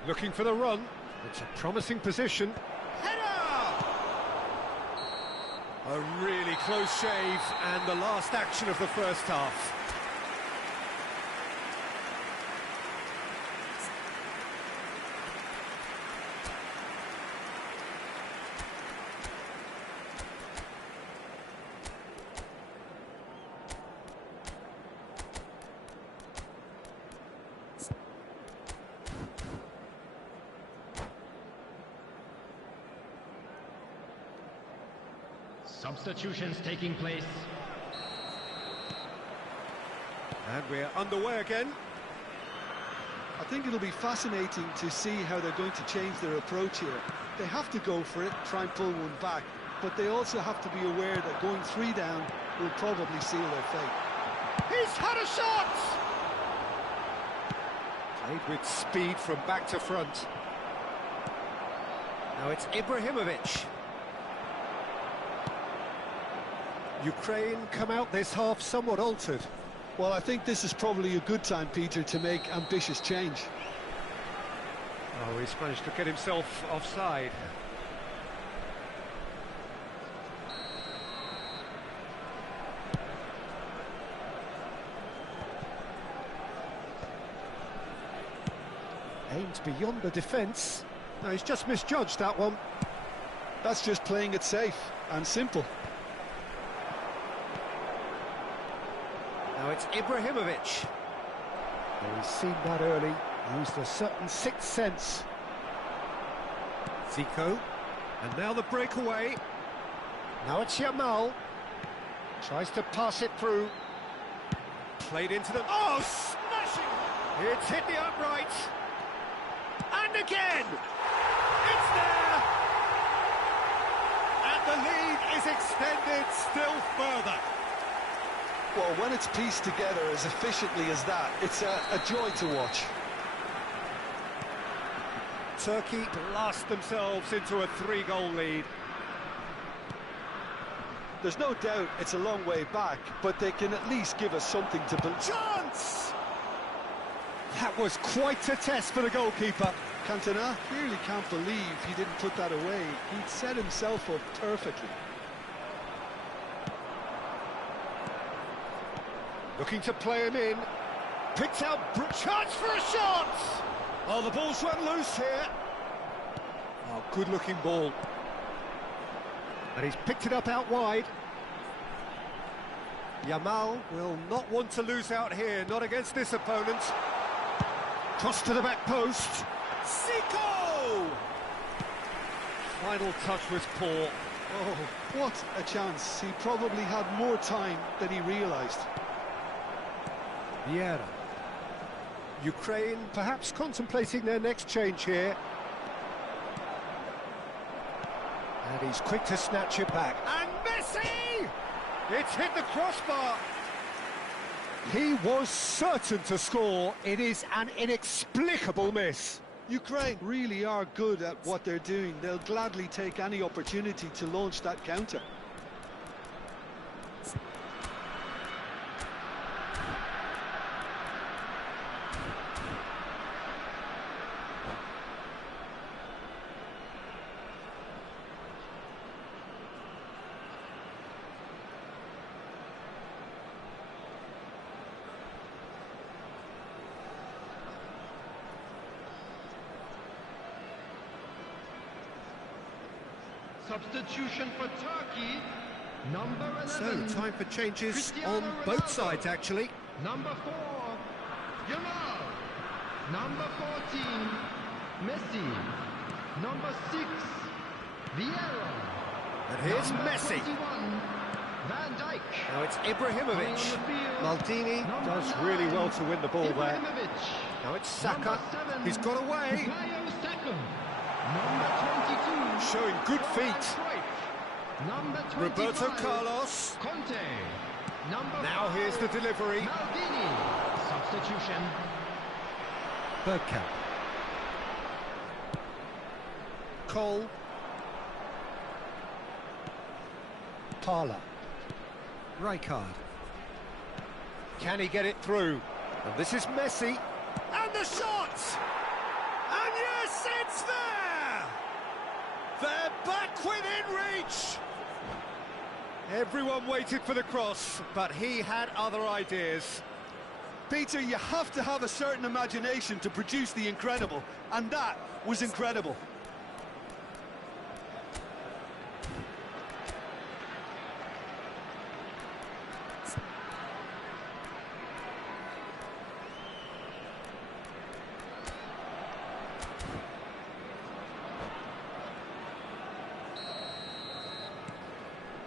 Looking for the run. It's a promising position. Header! A really close shave, and the last action of the first half. Substitutions taking place. And we're underway again. I think it'll be fascinating to see how they're going to change their approach here. They have to go for it, try and pull one back, but they also have to be aware that going 3 down will probably seal their fate. He's had a shot! Played with speed from back to front. Now it's Ibrahimovic. Ukraine come out this half somewhat altered. Well, I think this is probably a good time, Peter, to make ambitious change. Oh, he's managed to get himself offside. Aimed beyond the defence. No, he's just misjudged that one. That's just playing it safe and simple. Now it's Ibrahimovic. Well, he's seen that early, used a certain sixth sense. Zico, and now the breakaway. Now it's Yamal. Tries to pass it through. Played into the... Oh, smashing! It's hit the upright. And again! It's there! And the lead is extended still further. Well, when it's pieced together as efficiently as that, it's a joy to watch. Turkey blast themselves into a 3-goal lead. There's no doubt it's a long way back, but they can at least give us something to build. Chance! That was quite a test for the goalkeeper. Cantona clearly can't believe he didn't put that away. He'd set himself up perfectly. Looking to play him in. Picks out... Chance for a shot! Oh, the ball's run loose here. Oh, good-looking ball. And he's picked it up out wide. Yamal will not want to lose out here, not against this opponent. Cross to the back post. Zico! Final touch was poor. Oh, what a chance. He probably had more time than he realised. Vieira. Ukraine perhaps contemplating their next change here. And he's quick to snatch it back. And Messi! It's hit the crossbar. He was certain to score. It is an inexplicable miss. Ukraine really are good at what they're doing. They'll gladly take any opportunity to launch that counter. Substitution for Turkey, number 11. So, time for changes Cristiano on both Ronaldo. sides, actually. Number 4, Yamal. Number 14, Messi. Number 6, Vieira. And here's Number Messi. 21, Van Dijk. Now it's Coming Ibrahimovic. on the field, Maldini number does 9, really well to win the ball there. Ibrahimovic. Now it's Saka. Number 7, He's got away. Bukayo Saka. Number 22, Showing good Johan feet. Cruyff. Number 25, Roberto Carlos. Conte. Number Now 5, here's the delivery. Maldini. Substitution. Bergkamp. Cole. Parla. Rijkaard. Can he get it through? And this is Messi. And the shot! And yes, it's there! They're back within reach! Everyone waited for the cross, but he had other ideas. Peter, you have to have a certain imagination to produce the incredible, and that was incredible.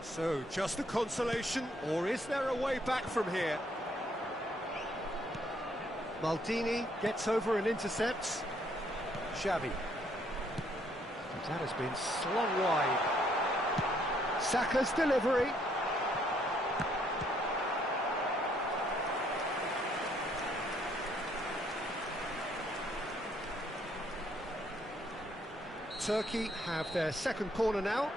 So, just a consolation, or is there a way back from here? Maldini gets over and intercepts. Xavi. That has been slung wide. Saka's delivery. Turkey have their second corner now.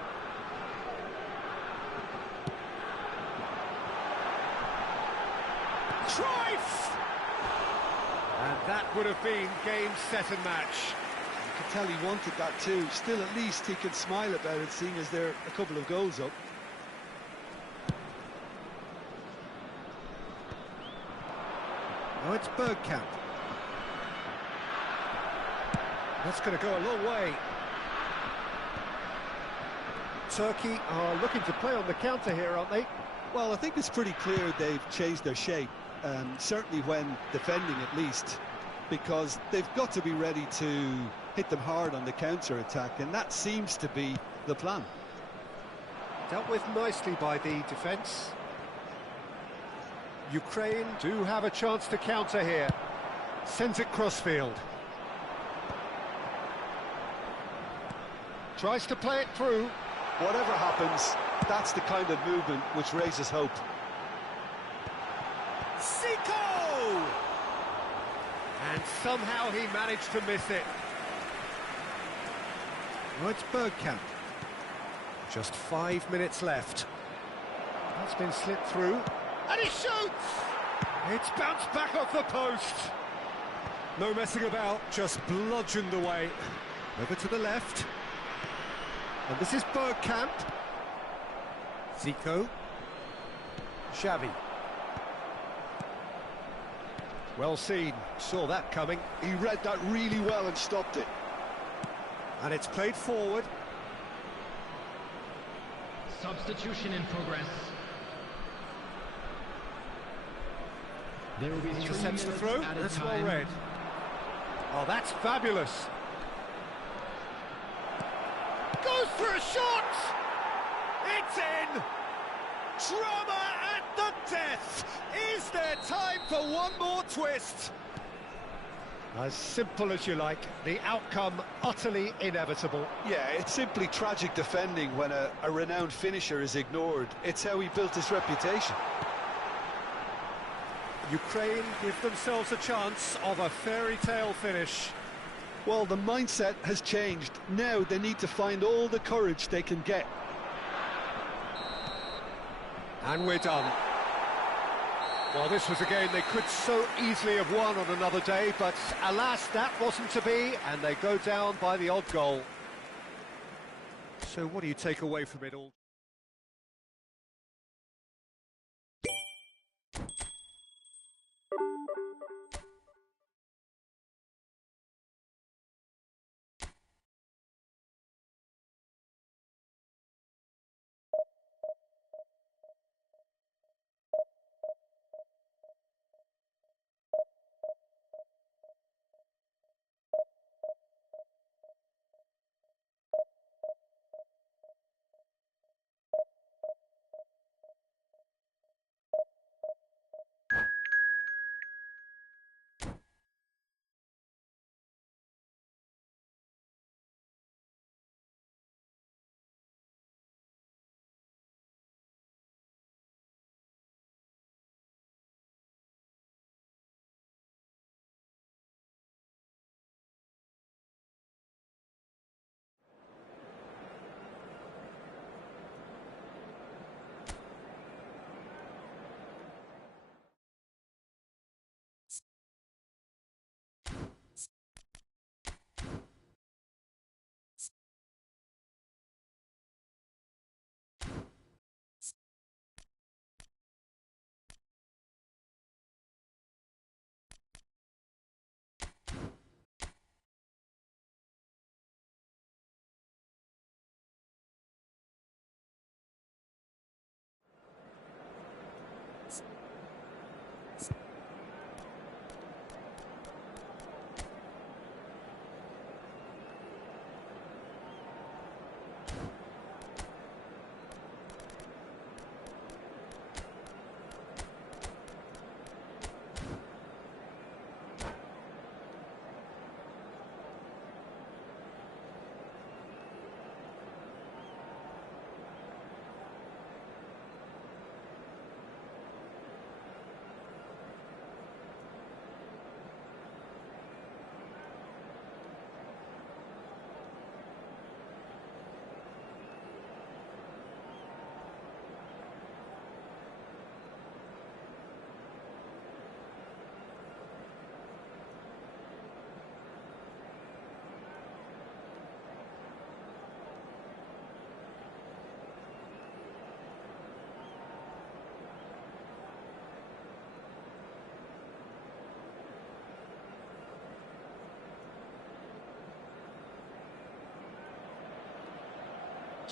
Cruyff! And that would have been game, set and match. You could tell he wanted that too. Still, at least he can smile about it, seeing as they're a couple of goals up. Now it's Bergkamp. That's going to go a long way. Turkey are looking to play on the counter here, aren't they? Well, I think it's pretty clear they've changed their shape, certainly when defending at least, because they've got to be ready to hit them hard on the counter-attack, and that seems to be the plan. Dealt with nicely by the defence. Ukraine do have a chance to counter here. Sends it crossfield. Tries to play it through. Whatever happens, that's the kind of movement which raises hope. Zico! And somehow he managed to miss it. Now it's Bergkamp. Just 5 minutes left. That's been slipped through. And he shoots! It's bounced back off the post. No messing about, just bludgeoned away. Over to the left. And this is Bergkamp. Zico. Xavi. Well seen, saw that coming. He read that really well and stopped it. And it's played forward. Substitution in progress. There will be 3 Intercepts minutes the throw, at a that's time. well read. Oh, that's fabulous. Goes for a shot! It's in! Drama at the death! Is there time for one more twist? As simple as you like, the outcome utterly inevitable. Yeah, it's simply tragic defending when a renowned finisher is ignored. It's how he built his reputation. Ukraine give themselves a chance of a fairy tale finish. Well, the mindset has changed. Now they need to find all the courage they can get. And we're done. Well, this was a game they could so easily have won on another day, but alas, that wasn't to be, and they go down by the odd goal. So what do you take away from it all?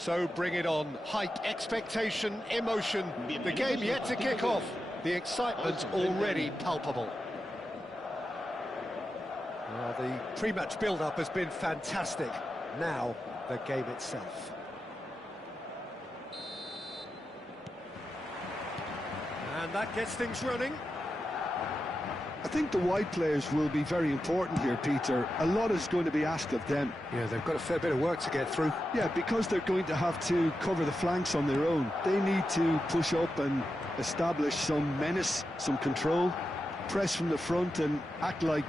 So bring it on. Hype, expectation, emotion. The game yet to kick off. The excitement already palpable. The pre-match build-up has been fantastic. Now, the game itself. And that gets things running. I think the wide players will be very important here, Peter. A lot is going to be asked of them. Yeah, they've got a fair bit of work to get through. Yeah, because they're going to have to cover the flanks on their own. They need to push up and establish some menace, some control, press from the front and act like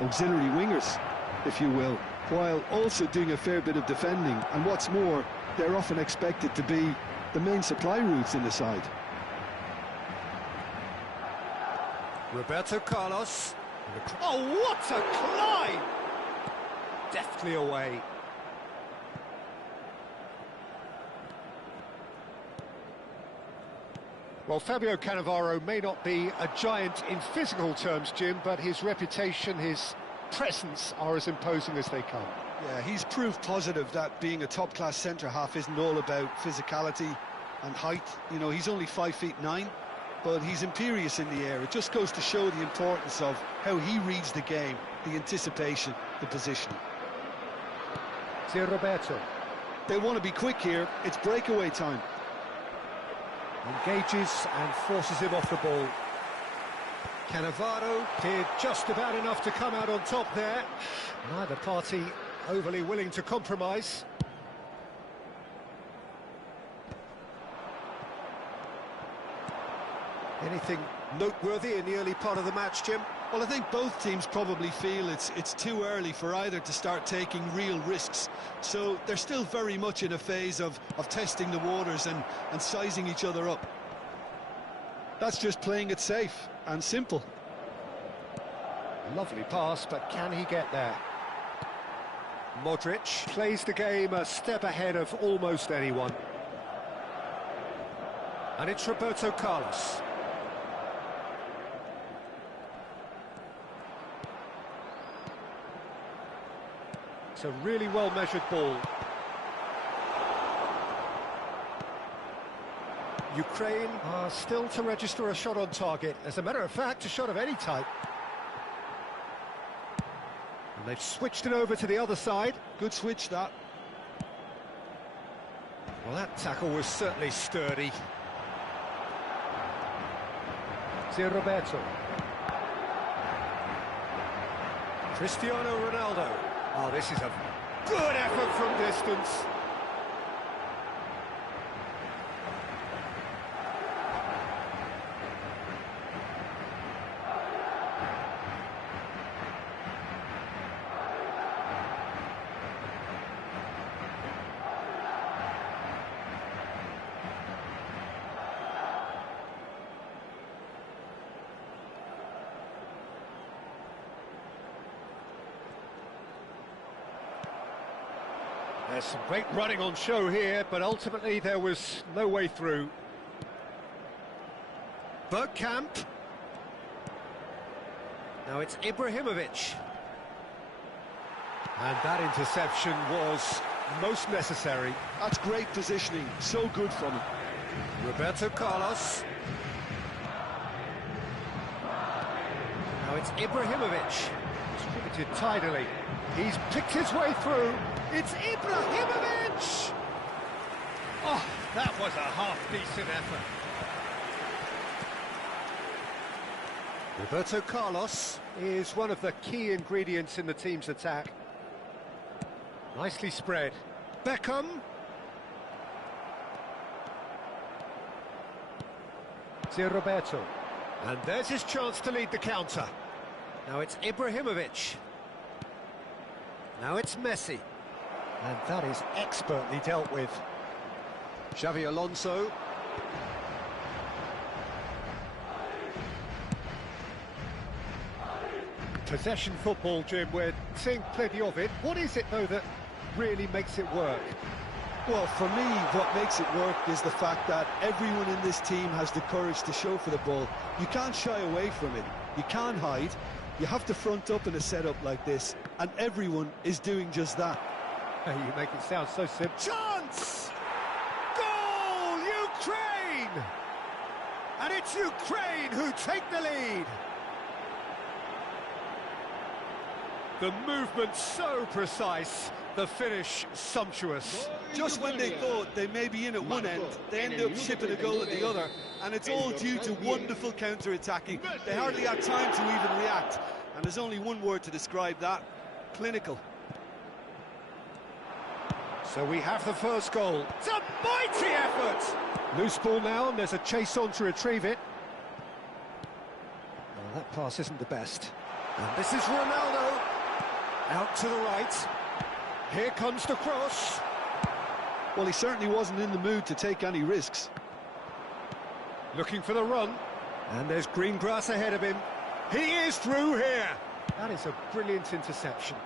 auxiliary wingers, if you will, while also doing a fair bit of defending. And what's more, they're often expected to be the main supply routes in the side. Roberto Carlos. Oh, what a climb! Deftly away. Well, Fabio Cannavaro may not be a giant in physical terms, Jim, but his reputation, his presence are as imposing as they come. Yeah, he's proof positive that being a top-class centre-half isn't all about physicality and height. You know, he's only 5'9", but he's imperious in the air. It just goes to show the importance of how he reads the game, the anticipation, the positioning. Zé Roberto. They want to be quick here. It's breakaway time. Engages and forces him off the ball. Cannavaro did just about enough to come out on top there. Neither party overly willing to compromise. Anything noteworthy in the early part of the match, Jim? Well, I think both teams probably feel it's too early for either to start taking real risks. So they're still very much in a phase of testing the waters and sizing each other up. That's just playing it safe and simple. Lovely pass, but can he get there? Modric plays the game a step ahead of almost anyone. And it's Roberto Carlos. It's a really well-measured ball. Ukraine are still to register a shot on target. As a matter of fact, a shot of any type. And they've switched it over to the other side. Good switch, that. Well, that tackle was certainly sturdy. Zé Roberto. Cristiano Ronaldo. Oh, this is a good effort from distance. There's some great running on show here, but ultimately there was no way through. Bergkamp. Now it's Ibrahimovic. And that interception was most necessary. That's great positioning, so good from him. Roberto Carlos. Now it's Ibrahimovic. Distributed tidily. He's picked his way through. It's Ibrahimovic! Oh, that was a half-decent effort. Roberto Carlos is one of the key ingredients in the team's attack. Nicely spread. Beckham. Zé Roberto. And there's his chance to lead the counter. Now it's Ibrahimovic. Now it's Messi. And that is expertly dealt with. Xavi Alonso. Possession football, Jim, we're seeing plenty of it. What is it, though, that really makes it work? Well, for me, what makes it work is the fact that everyone in this team has the courage to show for the ball. You can't shy away from it. You can't hide. You have to front up in a setup like this, and everyone is doing just that. You make it sound so simple. Chance! And it's Ukraine who take the lead. The movement so precise, the finish sumptuous. Just when they thought they may be in at one end, they end up shipping a goal at the other, and it's all due to wonderful counter-attacking. They hardly had time to even react, and there's only one word to describe that: clinical. So we have the first goal. It's a mighty effort! Loose ball now, and there's a chase on to retrieve it. Well, that pass isn't the best. And this is Ronaldo. Out to the right. Here comes the cross. Well, he certainly wasn't in the mood to take any risks. Looking for the run. And there's green grass ahead of him. He is through here. That is a brilliant interception.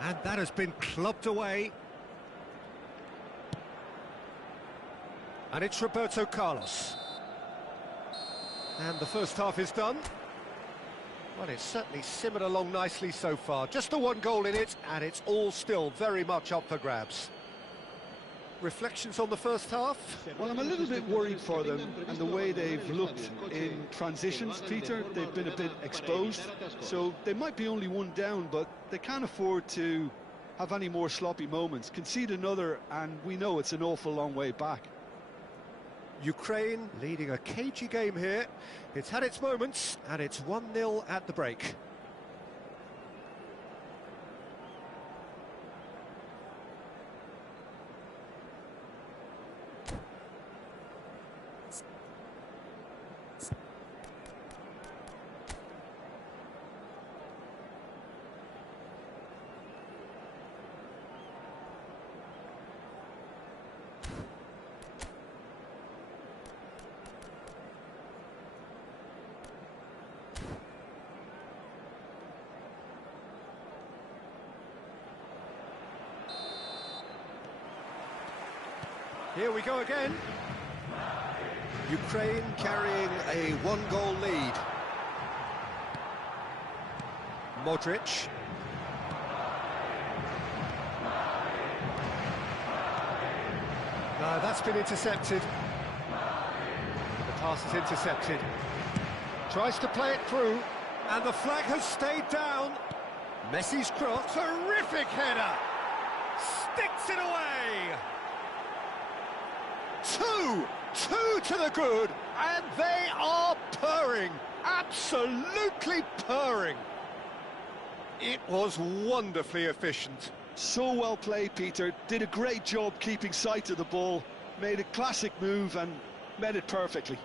And that has been clubbed away. And it's Roberto Carlos. And the first half is done. Well, it's certainly simmered along nicely so far. Just the one goal in it, and it's all still very much up for grabs. Reflections on the first half? Well, I'm a little bit worried for them and the way they've looked in transitions, Peter. They've been a bit exposed, so they might be only one down, but they can't afford to have any more sloppy moments. Concede another, and we know it's an awful long way back. Ukraine leading a cagey game here. It's had its moments, and it's 1-0 at the break. Here we go again. Ukraine carrying a one-goal lead. Modric. No, that's been intercepted. The pass is intercepted. Tries to play it through, and the flag has stayed down. Messi's cross, terrific header. Sticks it away. Two to the good, and they are purring, absolutely purring. It was wonderfully efficient. So well played, Peter. Did a great job keeping sight of the ball, made a classic move and met it perfectly.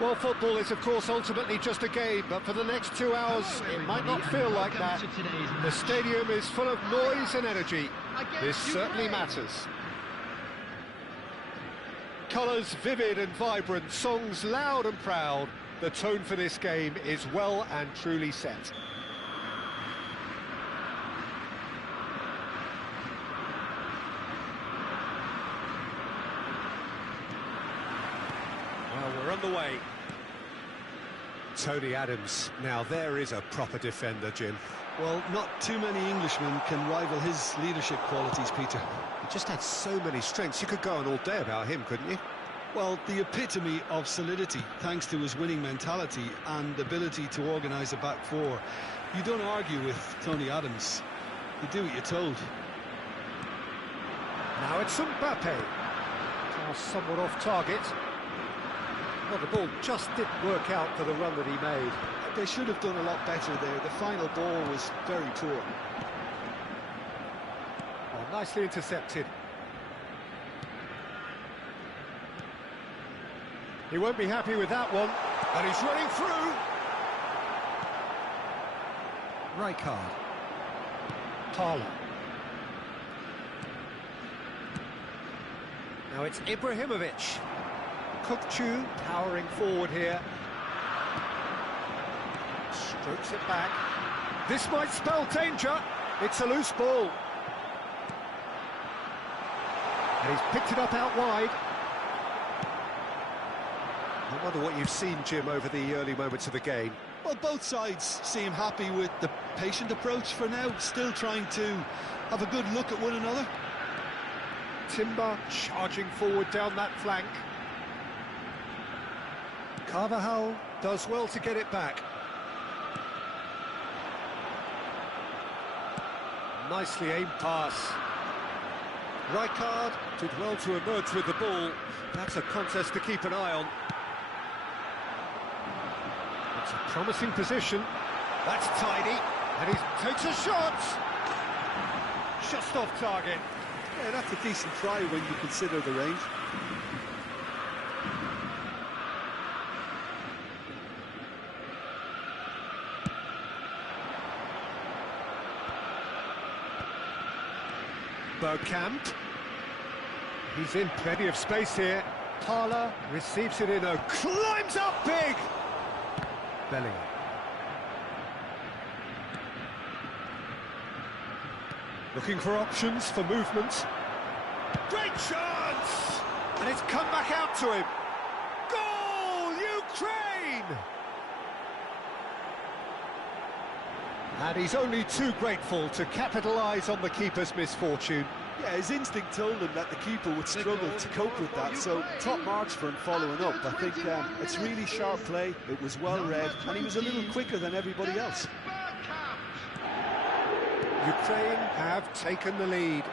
Well, football is, of course, ultimately just a game, but for the next 2 hours, it might not feel like that. The stadium is full of noise and energy. This certainly matters. Colours vivid and vibrant, songs loud and proud. The tone for this game is well and truly set. Well, we're on the way. Tony Adams. Now, there is a proper defender, Jim. Well, not too many Englishmen can rival his leadership qualities, Peter. He just had so many strengths. You could go on all day about him, couldn't you? Well, the epitome of solidity, thanks to his winning mentality and ability to organise a back four. You don't argue with Tony Adams. You do what you're told. Now it's Mbappe. Now somewhat off target. Well, the ball just didn't work out for the run that he made. They should have done a lot better there. The final ball was very poor. Oh, nicely intercepted. He won't be happy with that one. And he's running through. Rijkaard. Parla. Now it's Ibrahimovic. Kukçu powering forward here. Strokes it back. This might spell danger. It's a loose ball. And he's picked it up out wide. I wonder what you've seen, Jim, over the early moments of the game. Well, both sides seem happy with the patient approach for now, still trying to have a good look at one another. Timber charging forward down that flank. Carvajal does well to get it back. Nicely aimed pass. Rijkaard did well to emerge with the ball. That's a contest to keep an eye on. It's a promising position. That's tidy. And he takes a shot. Just off target. Yeah, that's a decent try when you consider the range. Bergkamp. He's in plenty of space here. Parla receives it in a... climbs up big! Bellingham. Looking for options for movement. Great chance! And it's come back out to him. Goal, Ukraine! And he's only too grateful to capitalise on the keeper's misfortune. Yeah, his instinct told him that the keeper would struggle to cope with that, so top marks for him following up. I think it's really sharp play, it was well read, and he was a little quicker than everybody else. Ukraine have taken the lead.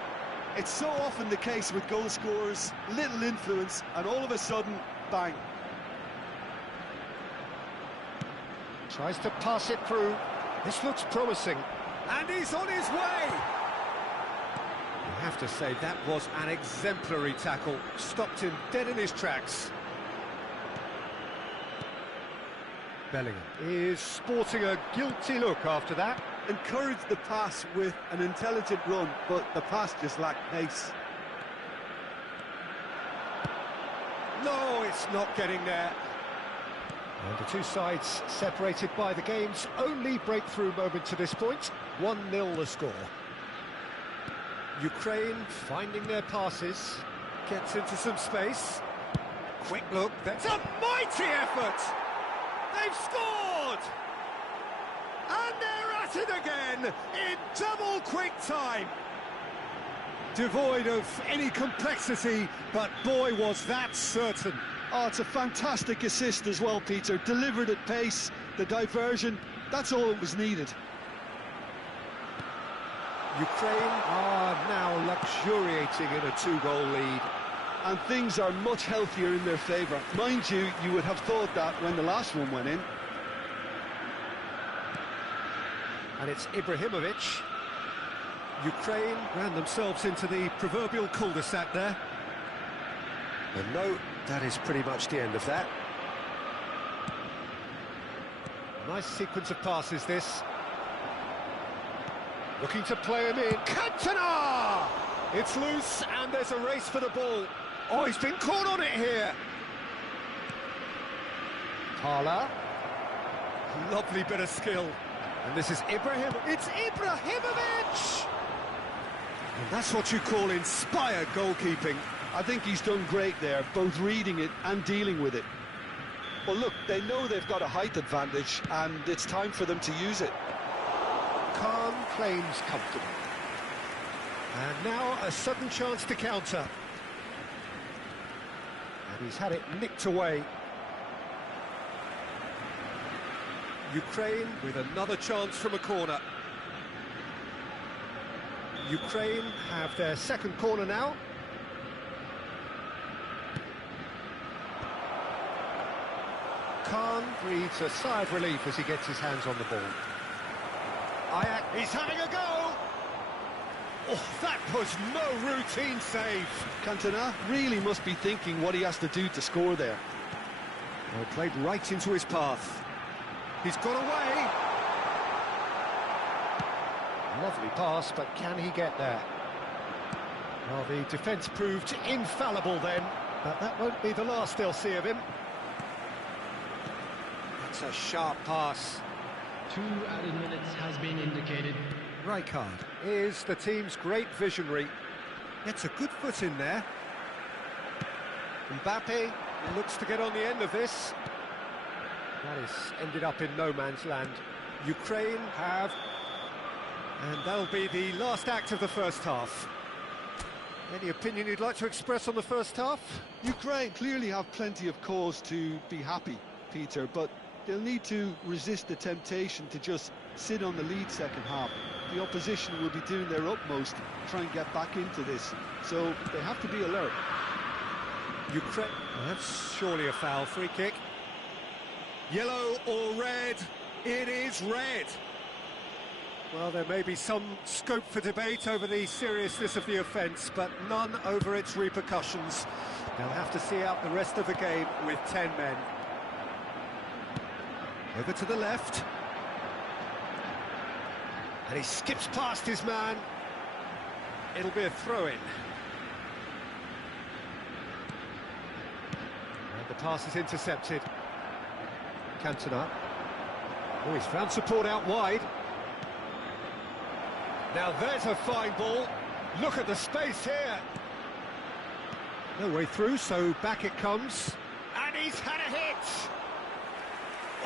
It's so often the case with goal scorers, little influence, and all of a sudden, bang. Tries to pass it through. This looks promising. And he's on his way! You have to say, that was an exemplary tackle. Stopped him dead in his tracks. Bellingham is sporting a guilty look after that. Encouraged the pass with an intelligent run, but the pass just lacked pace. No, it's not getting there. And the two sides separated by the game's only breakthrough moment to this point. 1-0 the score. Ukraine finding their passes. Gets into some space. Quick look. That's a mighty effort! They've scored! And they're at it again in double quick time. Devoid of any complexity, but boy was that certain. Oh, it's a fantastic assist as well, Peter. Delivered at pace, the diversion, that's all that was needed. Ukraine are now luxuriating in a 2-goal lead. And things are much healthier in their favour. Mind you, you would have thought that when the last one went in. And it's Ibrahimovic. Ukraine ran themselves into the proverbial cul-de-sac there. And no, that is pretty much the end of that. Nice sequence of passes, this. Looking to play him in. Cantona! It's loose, and there's a race for the ball. Oh, he's been caught on it here. Parla. Lovely bit of skill. And this is Ibrahim. It's Ibrahimovic! And that's what you call inspired goalkeeping. I think he's done great there, both reading it and dealing with it. Well, look, they know they've got a height advantage, and it's time for them to use it. Khan claims comfortable. And now a sudden chance to counter. And he's had it nicked away. Ukraine with another chance from a corner. Ukraine have their second corner now. Khan breathes a sigh of relief as he gets his hands on the ball. Ayak, he's having a go! Oh, that was no routine save. Cantona really must be thinking what he has to do to score there. Well, played right into his path. He's got away. Lovely pass, but can he get there? Well, the defence proved infallible then, but that won't be the last they'll see of him. That's a sharp pass. 2 added minutes has been indicated. Rijkaard is the team's great visionary. Gets a good foot in there. Mbappe looks to get on the end of this. That is ended up in no man's land. Ukraine have... And that'll be the last act of the first half. Any opinion you'd like to express on the first half? Ukraine clearly have plenty of cause to be happy, Peter, but they'll need to resist the temptation to just sit on the lead second half. The opposition will be doing their utmost to try and get back into this, so they have to be alert. Ukraine... Well, that's surely a foul. Free kick. Yellow or red? It is red. Well, there may be some scope for debate over the seriousness of the offence, but none over its repercussions. They'll have to see out the rest of the game with 10 men. Over to the left. And he skips past his man. It'll be a throw-in. And the pass is intercepted. Cantona. Oh, he's found support out wide. Now there's a fine ball. Look at the space here. No way through, so back it comes. And he's had a hit.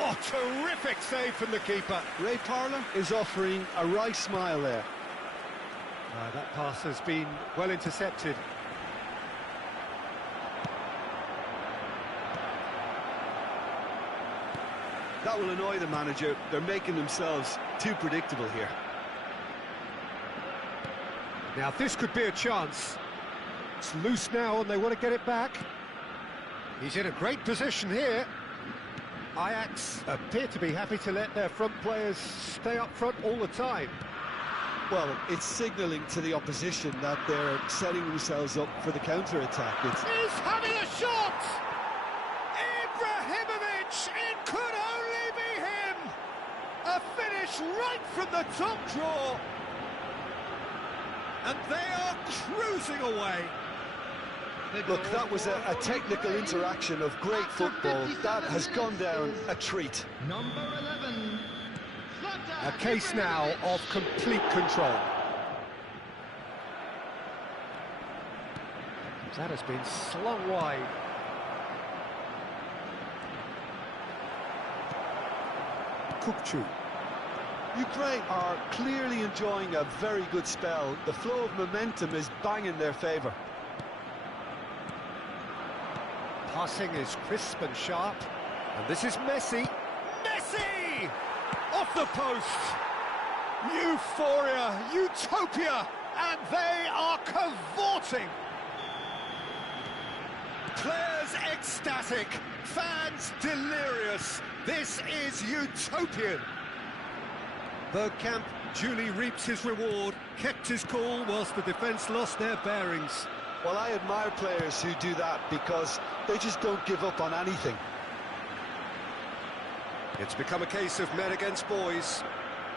Oh, terrific save from the keeper. Ray Parla is offering a wry smile there. That pass has been well intercepted. That will annoy the manager. They're making themselves too predictable here. Now this could be a chance. It's loose now and they want to get it back. He's in a great position here. Ajax appear to be happy to let their front players stay up front all the time. Well, it's signalling to the opposition that they're setting themselves up for the counter-attack. He's having a shot! Ibrahimovic! It could only be him! A finish right from the top draw! And they are cruising away! Look, that was a technical interaction of great football. That has gone down a treat. Number 11. A case now of complete control. That has been slung wide. Kukçu. Ukraine are clearly enjoying a very good spell. The flow of momentum is bang in their favour. Passing is crisp and sharp. And this is Messi. Messi! Off the post! Euphoria, utopia, and they are cavorting! Players ecstatic, fans delirious. This is utopian. Bergkamp duly reaps his reward, kept his cool whilst the defence lost their bearings. Well, I admire players who do that because they just don't give up on anything. It's become a case of men against boys.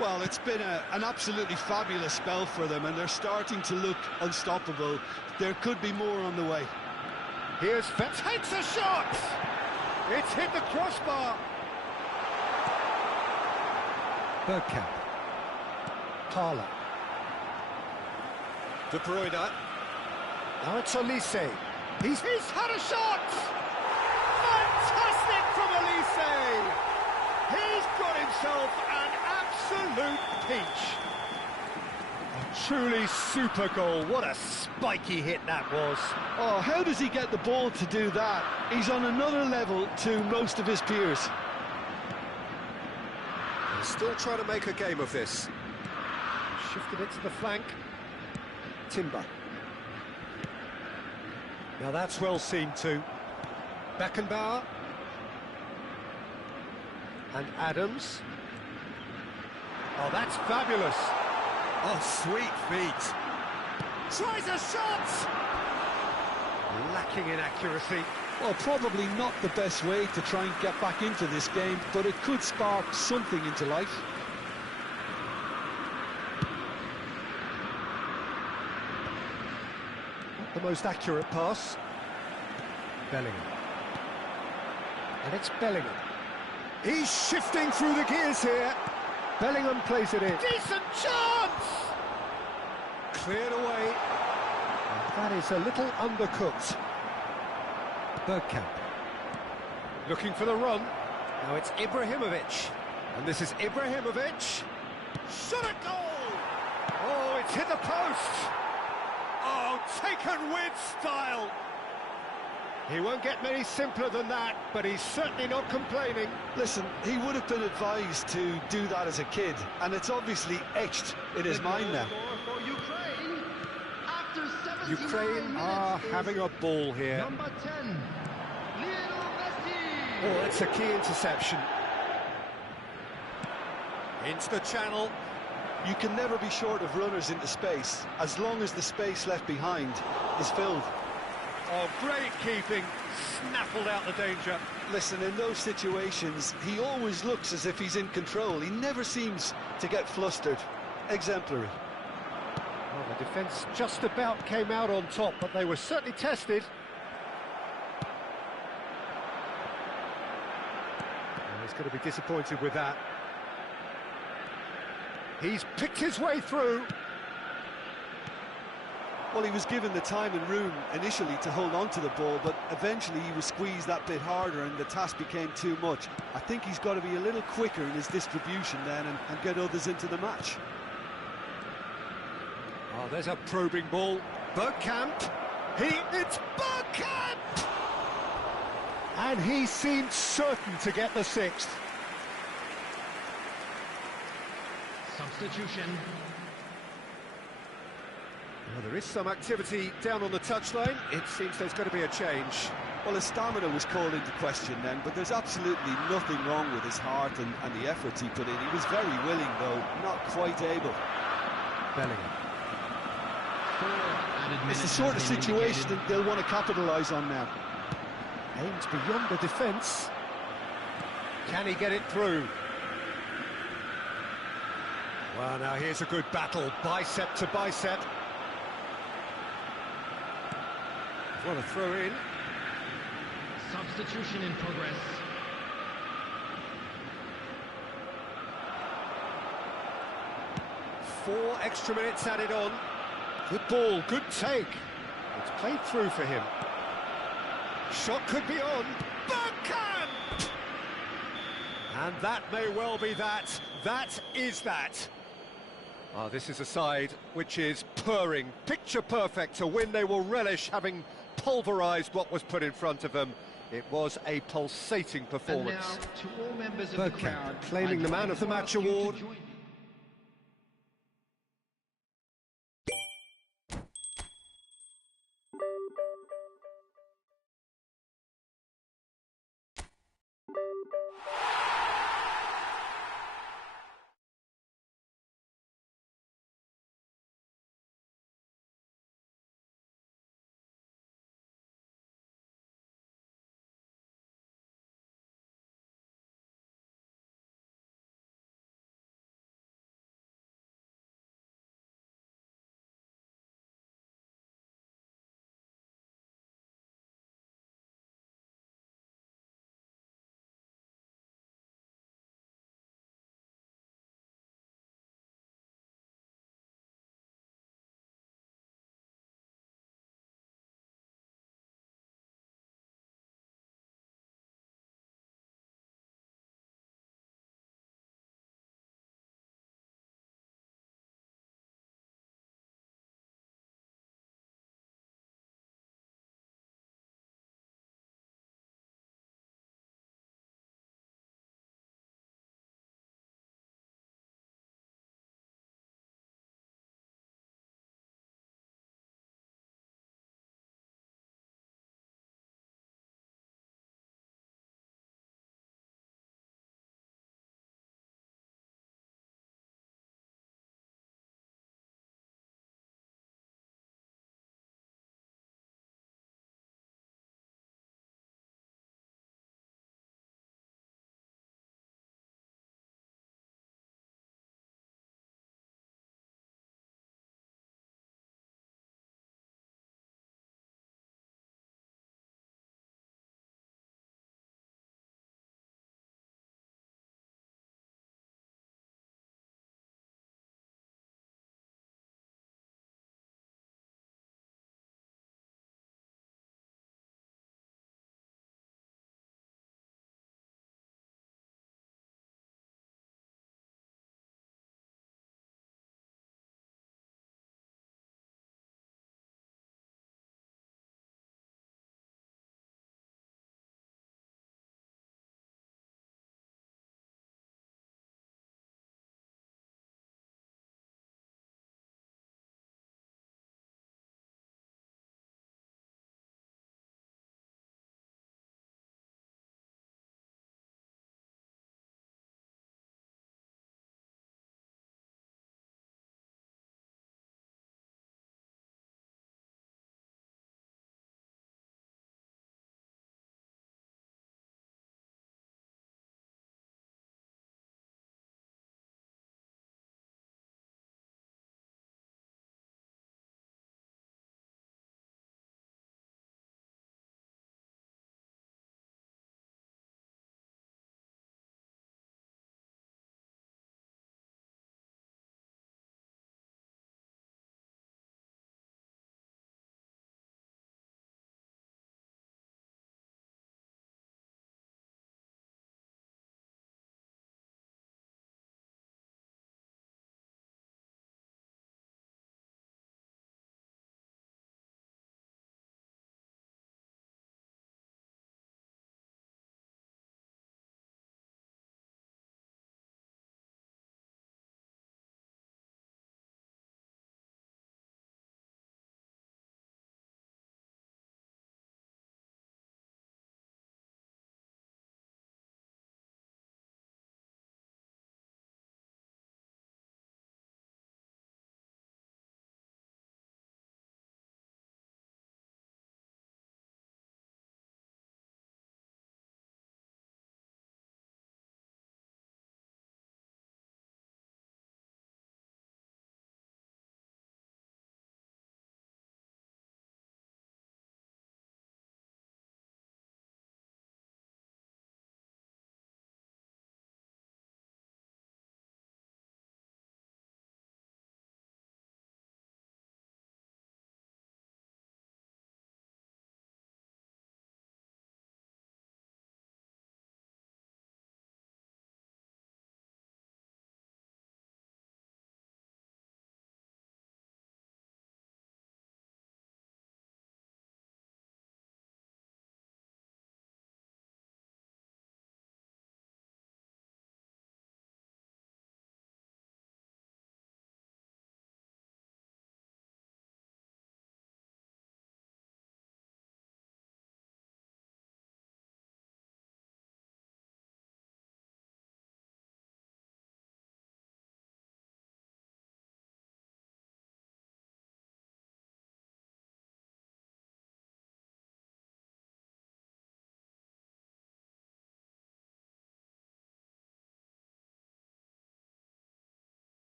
Well, it's been an absolutely fabulous spell for them, and they're starting to look unstoppable. There could be more on the way. Here's takes a shot! It's hit the crossbar. Bergkamp. Parla. De Bruyne. Now it's Olise. He's had a shot! Fantastic from Olise! He's got himself an absolute peach. A truly super goal. What a spiky hit that was. Oh, how does he get the ball to do that? He's on another level to most of his peers. They're still trying to make a game of this. Shifted it to the flank. Timber. Now that's well seen too. Beckenbauer. And Adams. Oh, that's fabulous. Oh, sweet feet. Tries a shot! Lacking in accuracy. Well, probably not the best way to try and get back into this game, but it could spark something into life. Not the most accurate pass. Bellingham. And it's Bellingham. He's shifting through the gears here. Bellingham plays it in. Decent chance! Cleared away. And that is a little undercooked. Bergkamp. Looking for the run. Now it's Ibrahimovic. And this is Ibrahimovic. Shot a goal! Oh, it's hit the post! Oh, taken with style! He won't get many simpler than that, but he's certainly not complaining. Listen, he would have been advised to do that as a kid, and it's obviously etched in his mind now. Ukraine are having a ball here. Number 10. Lionel Messi. Oh, that's a key interception. Into the channel. You can never be short of runners into space, as long as the space left behind is filled. Oh, great keeping. Snaffled out the danger. Listen, in those situations, he always looks as if he's in control. He never seems to get flustered. Exemplary. Well, the defence just about came out on top, but they were certainly tested. Well, he's going to be disappointed with that. He's picked his way through. Well, he was given the time and room initially to hold on to the ball, but eventually he was squeezed that bit harder and the task became too much. I think he's got to be a little quicker in his distribution then and get others into the match. Oh, there's a probing ball. Bergkamp. It's Bergkamp! And he seemed certain to get the sixth. Substitution. Well, there is some activity down on the touchline. It seems there's going to be a change. Well, his stamina was called into question then, but there's absolutely nothing wrong with his heart and the efforts he put in. He was very willing, though, not quite able. Bellingham. It's the sort of situation that they'll want to capitalise on now. Aims beyond the defence. Can he get it through? Well, now here's a good battle, bicep to bicep. What a throw in. Substitution in progress. Four extra minutes added on. Good ball, good take. It's played through for him. Shot could be on. Bergkamp! And that may well be that. That is that. This is a side which is purring, picture perfect to win. They will relish having pulverised what was put in front of them. It was a pulsating performance. And now, to all members of the crowd, Bergkamp claiming the Man of the Match award.